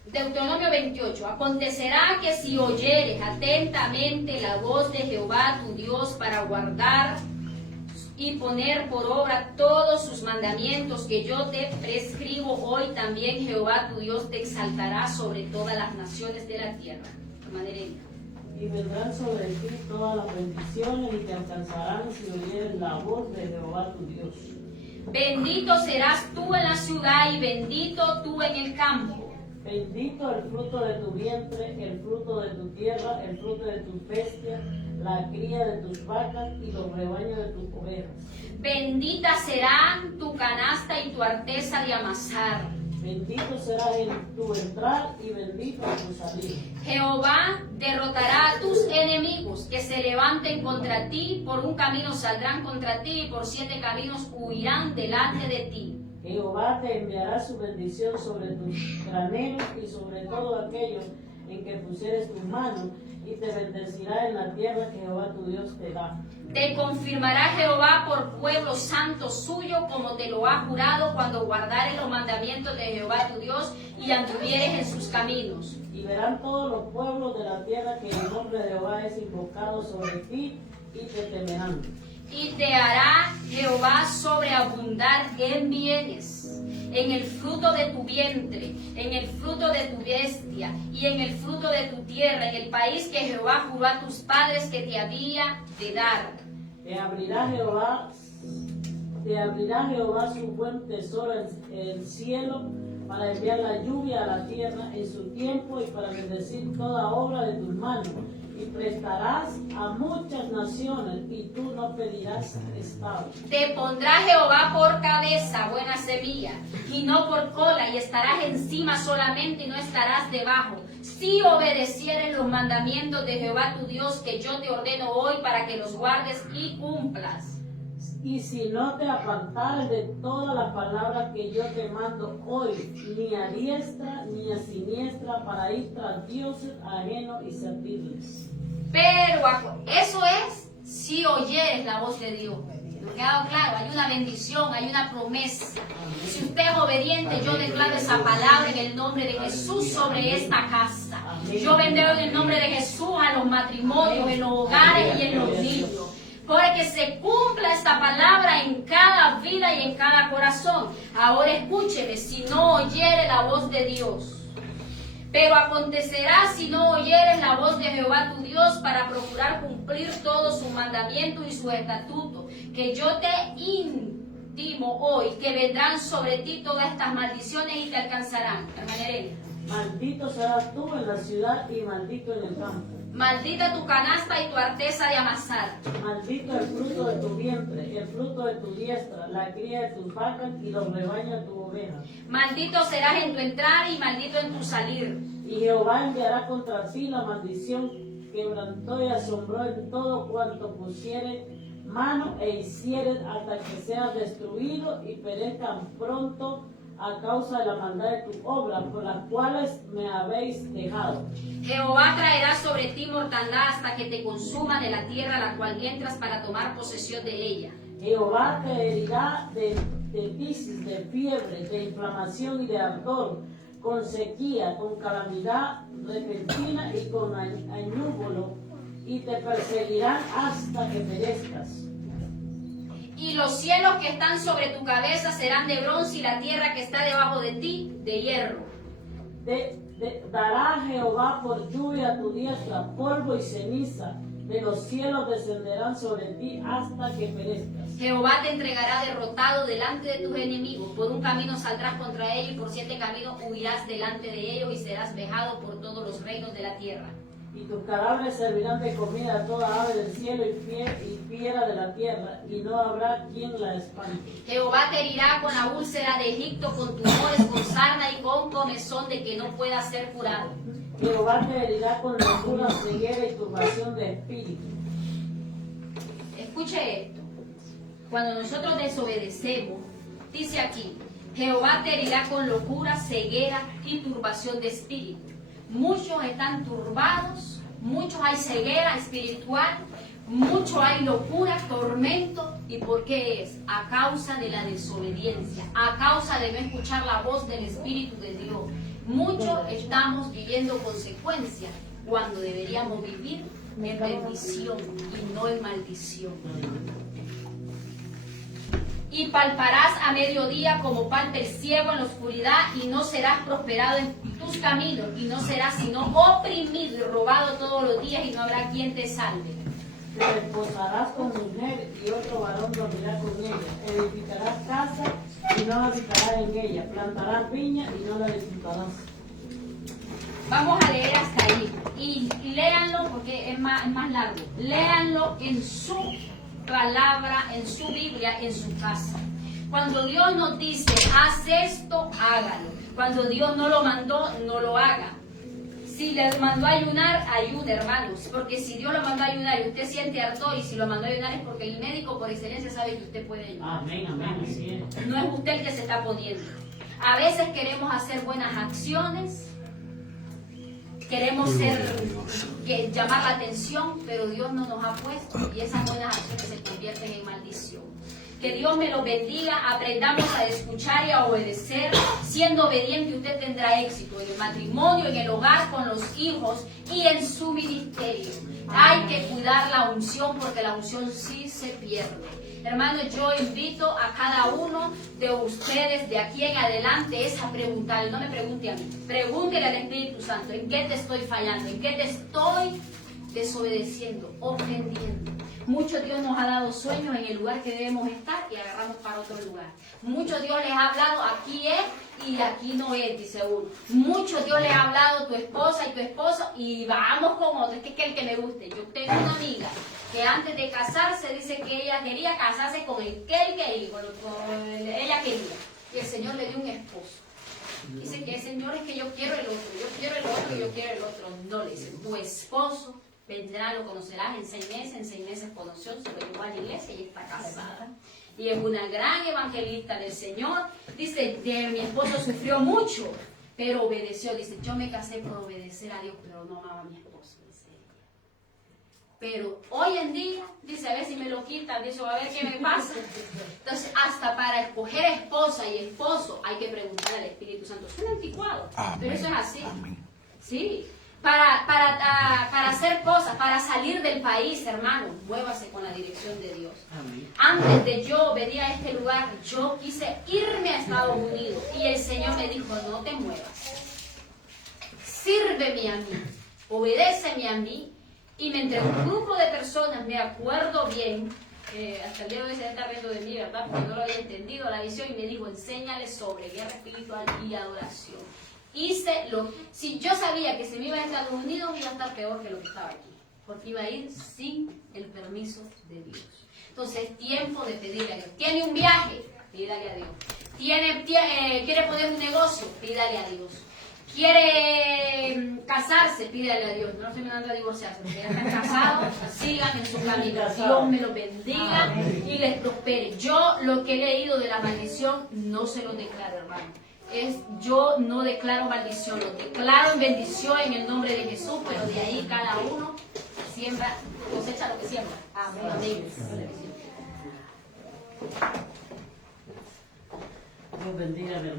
Deuteronomio 28. Acontecerá que si oyeres atentamente la voz de Jehová tu Dios para guardar y poner por obra todos sus mandamientos que yo te prescribo hoy, también Jehová tu Dios te exaltará sobre todas las naciones de la tierra. Hermana Elena. Y vendrán sobre ti todas las bendiciones y te alcanzarán si oyeres la voz de Jehová tu Dios. Bendito serás tú en la ciudad y bendito tú en el campo. Bendito el fruto de tu vientre, el fruto de tu tierra, el fruto de tus bestias, la cría de tus vacas y los rebaños de tus ovejas. Bendita serán tu canasta y tu arteza de amasar. Bendito será en tu entrar y bendito en tu salir. Jehová derrotará a tus enemigos que se levanten contra ti. Por un camino saldrán contra ti y por 7 caminos huirán delante de ti. Jehová te enviará su bendición sobre tus graneros y sobre todo aquellos en que pusieres tu mano, y te bendecirá en la tierra que Jehová tu Dios te da. Te confirmará Jehová por pueblo santo suyo, como te lo ha jurado, cuando guardares los mandamientos de Jehová tu Dios y anduvieres en sus caminos. Y verán todos los pueblos de la tierra que el nombre de Jehová es invocado sobre ti, y te temerán. Y te hará Jehová sobreabundar en bienes, en el fruto de tu vientre, en el fruto de tu bestia y en el fruto de tu tierra, en el país que Jehová juró a tus padres que te había de dar. Te abrirá Jehová su buen tesoro en el cielo, para enviar la lluvia a la tierra en su tiempo y para bendecir toda obra de tus manos. Y prestarás a muchas naciones y tú no pedirás prestado. Te pondrá Jehová por cabeza, buena semilla, y no por cola, y estarás encima solamente y no estarás debajo, si obedecieres los mandamientos de Jehová tu Dios que yo te ordeno hoy para que los guardes y cumplas. Y si no te apartares de todas las palabras que yo te mando hoy, ni a diestra ni a siniestra, para ir tras dioses ajenos y servirles. Pero eso es si oyeres la voz de Dios. ¿Me ha quedado claro? Hay una bendición, hay una promesa. Si usted es obediente, yo declaro esa palabra en el nombre de Jesús sobre esta casa. Yo bendigo en el nombre de Jesús a los matrimonios, en los hogares y en los niños. Porque se cumpla esta palabra en cada vida y en cada corazón. Ahora escúcheme, si no oyere la voz de Dios. Pero acontecerá si no oyeres la voz de Jehová tu Dios para procurar cumplir todos sus mandamientos y sus estatutos, que yo te intimo hoy, que vendrán sobre ti todas estas maldiciones y te alcanzarán. Hermana Elena. Maldito serás tú en la ciudad y maldito en el campo. Maldita tu canasta y tu arteza de amasar. Maldito el fruto de tu vientre, el fruto de tu diestra, la cría de tus vacas y los rebaños de tu oveja. Maldito serás en tu entrada y maldito en tu salir. Y Jehová enviará contra ti la maldición, quebrantó y asombró en todo cuanto pusiere mano e hiciere, hasta que seas destruido y perezcan pronto a causa de la maldad de tu obra, por las cuales me habéis dejado. Jehová traerá sobre ti mortandad hasta que te consuma de la tierra a la cual entras para tomar posesión de ella. Jehová te herirá de tisis, de fiebre, de inflamación y de ardor, con sequía, con calamidad repentina y con añúbolo, y te perseguirán hasta que perezcas. Y los cielos que están sobre tu cabeza serán de bronce, y la tierra que está debajo de ti de hierro. Dará Jehová por lluvia a tu diestra polvo y ceniza. De los cielos descenderán sobre ti hasta que perezcas. Jehová te entregará derrotado delante de tus enemigos. Por un camino saldrás contra ellos, y por 7 caminos huirás delante de ellos, y serás vejado por todos los reinos de la tierra. Y tus cadáveres servirán de comida a toda ave del cielo y fiera de la tierra, y no habrá quien la espante. Jehová te herirá con la úlcera de Egipto, con tumores, con sarna y con comezón de que no pueda ser curado. Jehová te herirá con locura, ceguera y turbación de espíritu. Escuche esto. Cuando nosotros desobedecemos, dice aquí, Jehová te herirá con locura, ceguera y turbación de espíritu. Muchos están turbados, muchos hay ceguera espiritual, mucho hay locura, tormento. ¿Y por qué es? A causa de la desobediencia, a causa de no escuchar la voz del Espíritu de Dios. Muchos estamos viviendo consecuencias cuando deberíamos vivir en bendición y no en maldición. Y palparás a mediodía como palpa el ciego en la oscuridad, y no serás prosperado en tus caminos, y no serás sino oprimido y robado todos los días, y no habrá quien te salve. Te desposarás con mujer, y otro varón dormirá con ella. Edificarás casa y no habitarás en ella. Plantarás viña y no la disfrutarás. Vamos a leer hasta ahí. Y léanlo porque es más largo. Léanlo en su palabra, en su Biblia, en su casa. Cuando Dios nos dice, haz esto, hágalo. Cuando Dios no lo mandó, no lo haga. Si les mandó a ayunar, ayune, hermanos. Porque si Dios lo mandó a ayunar y usted siente harto, y si lo mandó a ayunar es porque el médico por excelencia sabe que usted puede ayunar. Amén, amén, así es. No es usted el que se está poniendo. A veces queremos hacer buenas acciones, queremos llamar la atención, pero Dios no nos ha puesto, y esas buenas acciones se convierten en maldición. Que Dios me lo bendiga. Aprendamos a escuchar y a obedecer. Siendo obediente, usted tendrá éxito en el matrimonio, en el hogar, con los hijos y en su ministerio. Hay que cuidar la unción, porque la unción sí se pierde. Hermanos, yo invito a cada uno de ustedes de aquí en adelante es a preguntar. No me pregunte a mí, pregúntele al Espíritu Santo: ¿en qué te estoy fallando? ¿En qué te estoy desobedeciendo, ofendiendo? Mucho Dios nos ha dado sueños en el lugar que debemos estar y agarramos para otro lugar. Mucho Dios les ha hablado, aquí es y aquí no es, dice uno. Mucho Dios les ha hablado, tu esposa y tu esposo, y vamos con otro. Es que el que me guste. Yo tengo una amiga que antes de casarse dice que ella quería casarse con el que él quería, ella quería. Y el Señor le dio un esposo. Dice que el Señor es que yo quiero el otro, yo quiero el otro, yo quiero el otro. No, le dice, tu esposo vendrá, lo conocerás en 6 meses. En 6 meses conoció, se lo llevó a la iglesia y está casada. Y es una gran evangelista del Señor. Dice, mi esposo sufrió mucho, pero obedeció. Dice, yo me casé por obedecer a Dios, pero no amaba a mi esposo. Dice ella. Pero hoy en día, dice, a ver si me lo quitan, dice, a ver qué me pasa. Entonces, hasta para escoger esposa y esposo hay que preguntar al Espíritu Santo. Es un anticuado, pero eso es así. Sí. Para hacer cosas, para salir del país, hermano, muévase con la dirección de Dios. Amén. Antes de yo venir a este lugar, yo quise irme a Estados Unidos y el Señor me dijo, no te muevas, sírveme a mí, obedéceme a mí. Y me entregó un grupo de personas, me acuerdo bien, hasta el día de hoy se está riendo de mí, ¿verdad? Porque no lo había entendido la visión, y me dijo, enséñales sobre guerra espiritual y adoración. Si yo sabía que si me iba a Estados Unidos iba a estar peor que lo que estaba aquí, porque iba a ir sin el permiso de Dios. Entonces es tiempo de pedirle a Dios. ¿Tiene un viaje? Pídale a Dios. ¿Quiere poner un negocio? Pídale a Dios. ¿Quiere casarse? Pídale a Dios. No estoy mandando a divorciarse, porque ya están casados, sigan en su camino. Dios me lo bendiga y les prospere. Yo lo que he leído de la maldición no se lo declaro, hermano. Yo no declaro maldición, lo declaro en bendición en el nombre de Jesús, pero de ahí cada uno siembra, cosecha lo que siembra. Amén. Dios bendiga, hermano.